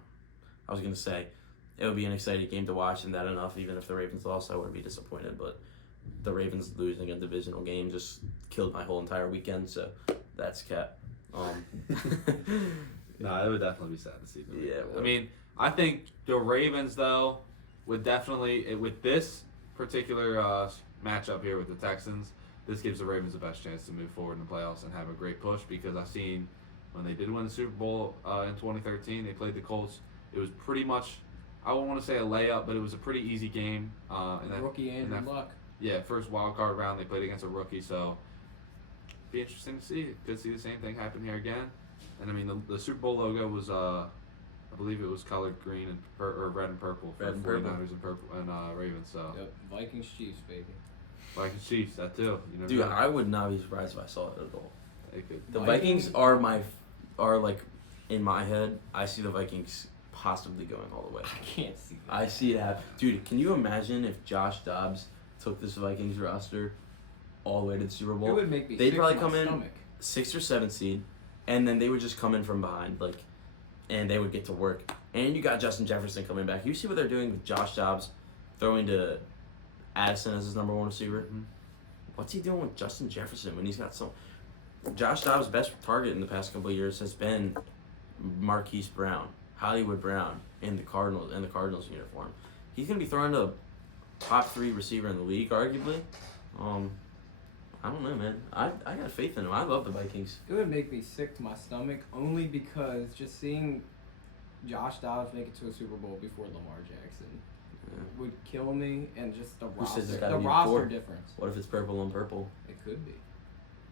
I was gonna say it would be an exciting game to watch, and that enough. Even if the Ravens lost, I wouldn't be disappointed. But the Ravens losing a divisional game just killed my whole entire weekend. So that's cap. No, it would definitely be sad to see them. Yeah, it I would. mean, I think the Ravens though would definitely with this particular matchup here with the Texans, this gives the Ravens the best chance to move forward in the playoffs and have a great push because I've seen when they did win the Super Bowl in 2013, they played the Colts. It was pretty much, I won't want to say a layup, but it was a pretty easy game. Rookie Andrew Luck. Yeah, first wild card round they played against a rookie, so be interesting to see. Could see the same thing happen here again. And I mean, the Super Bowl logo was, I believe it was colored green and or red and purple for Red and 49ers purple. and purple and Ravens. So Yep. Vikings Chiefs, baby. Vikings Chiefs, that too. You never Dude, know. I would not be surprised if I saw it at all. It could. The Vikings- Vikings are like in my head. I see the Vikings possibly going all the way. I can't see that. I see it happen. Dude, can you imagine if Josh Dobbs took this Vikings roster all the way to the Super It Bowl? would make me They'd sick probably to come my in- stomach. 6th or 7th seed, and then they would just come in from behind, like, and they would get to work. And you got Justin Jefferson coming back. You see what they're doing with Josh Dobbs throwing to Addison as his number 1 receiver? Mhm. What's he doing with Justin Jefferson when he's got some? Josh Dobbs' best target in the past couple of years has been Marquise Brown, Hollywood Brown, in the Cardinals uniform. He's gonna be throwing to a top 3 receiver in the league, arguably. I don't know, man. I got faith in him. I love the Vikings. It would make me sick to my stomach only because just seeing Josh Dobbs make it to a Super Bowl before Lamar Jackson Yeah. would kill me, and just the Who says it's roster, gotta the be roster before? difference. What if it's purple on purple? It could be.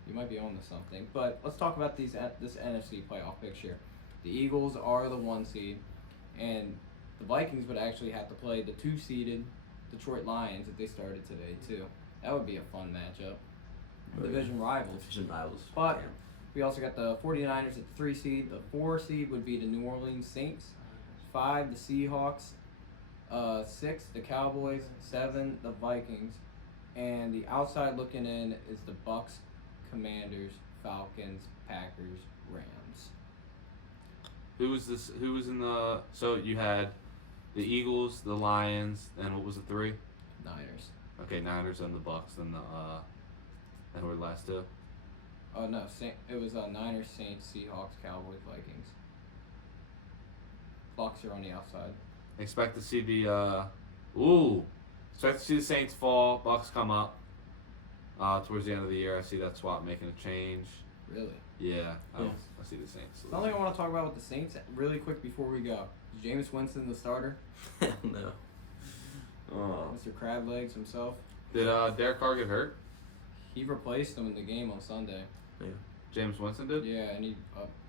You might be on to something. But let's talk about this NFC playoff picture. The Eagles are the 1 seed, and the Vikings would actually have to play the 2-seeded Detroit Lions if they started today too. That would be a fun matchup. Division rivals. Division rivals. But we also got the 49ers at the 3 seed. The 4 seed would be the New Orleans Saints. 5, the Seahawks. 6, the Cowboys. 7, the Vikings. And the outside looking in is the Bucks, Commanders, Falcons, Packers, Rams. Who was this? Who was in the? So you had the Eagles, the Lions, and what was the 3? Niners. Okay, Niners and the Bucks, and the and who were the last 2? Oh no, it was Niners, Saints, Seahawks, Cowboys, Vikings. Bucks are on the outside. Expect to see the expect to see the Saints fall, Bucks come up. Towards the end of the year, I see that swap making a change. Really? Yeah, I Yeah. see the Saints. Something I want to talk about with the Saints really quick before we go. Is Jameis Winston the starter? Hell no. Oh. Mr. Crab Legs himself. Did Derek Carr get hurt? He replaced him in the game on Sunday. James Winston did? Yeah, and he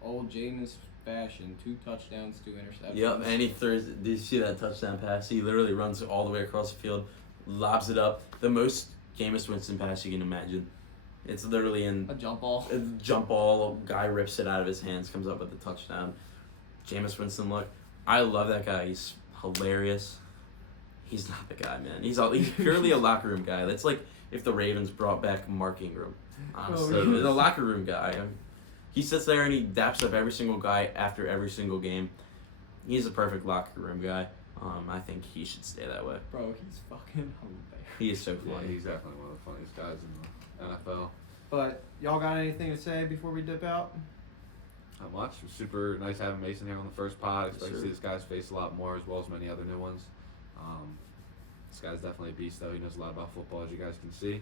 old Jameis fashion, 2 touchdowns, 2 interceptions. Yep, and he throws. Did you see that touchdown pass? He literally runs all the way across the field, lobs it up. The most Jameis Winston pass you can imagine. It's literally in A jump ball. a jump ball. Guy rips it out of his hands, comes up with the touchdown. Jameis Winston, look, I love that guy. He's hilarious. He's not the guy, man. He's purely a locker room guy. That's like if the Ravens brought back Mark Ingram. Honestly, really? the locker room guy. He sits there and he daps up every single guy after every single game. He's a perfect locker room guy. I think he should stay that way. Bro, he's fucking hilarious. He is so Yeah, funny. he's definitely one of the funniest guys in the NFL. But y'all got anything to say before we dip out? Not much. It was super nice having Mason here on the first pod. Expect to sir. see this guy's face a lot more, as well as many other new ones. This guy's definitely a beast, though. He knows a lot about football, as you guys can see.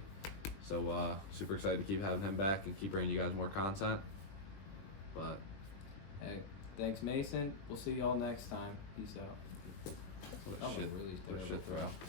So super excited to keep having him back and keep bringing you guys more content. But Hey, thanks Mason. We'll see y'all next time. Peace out. what That a was shit, really what a terrible shit throw. throw.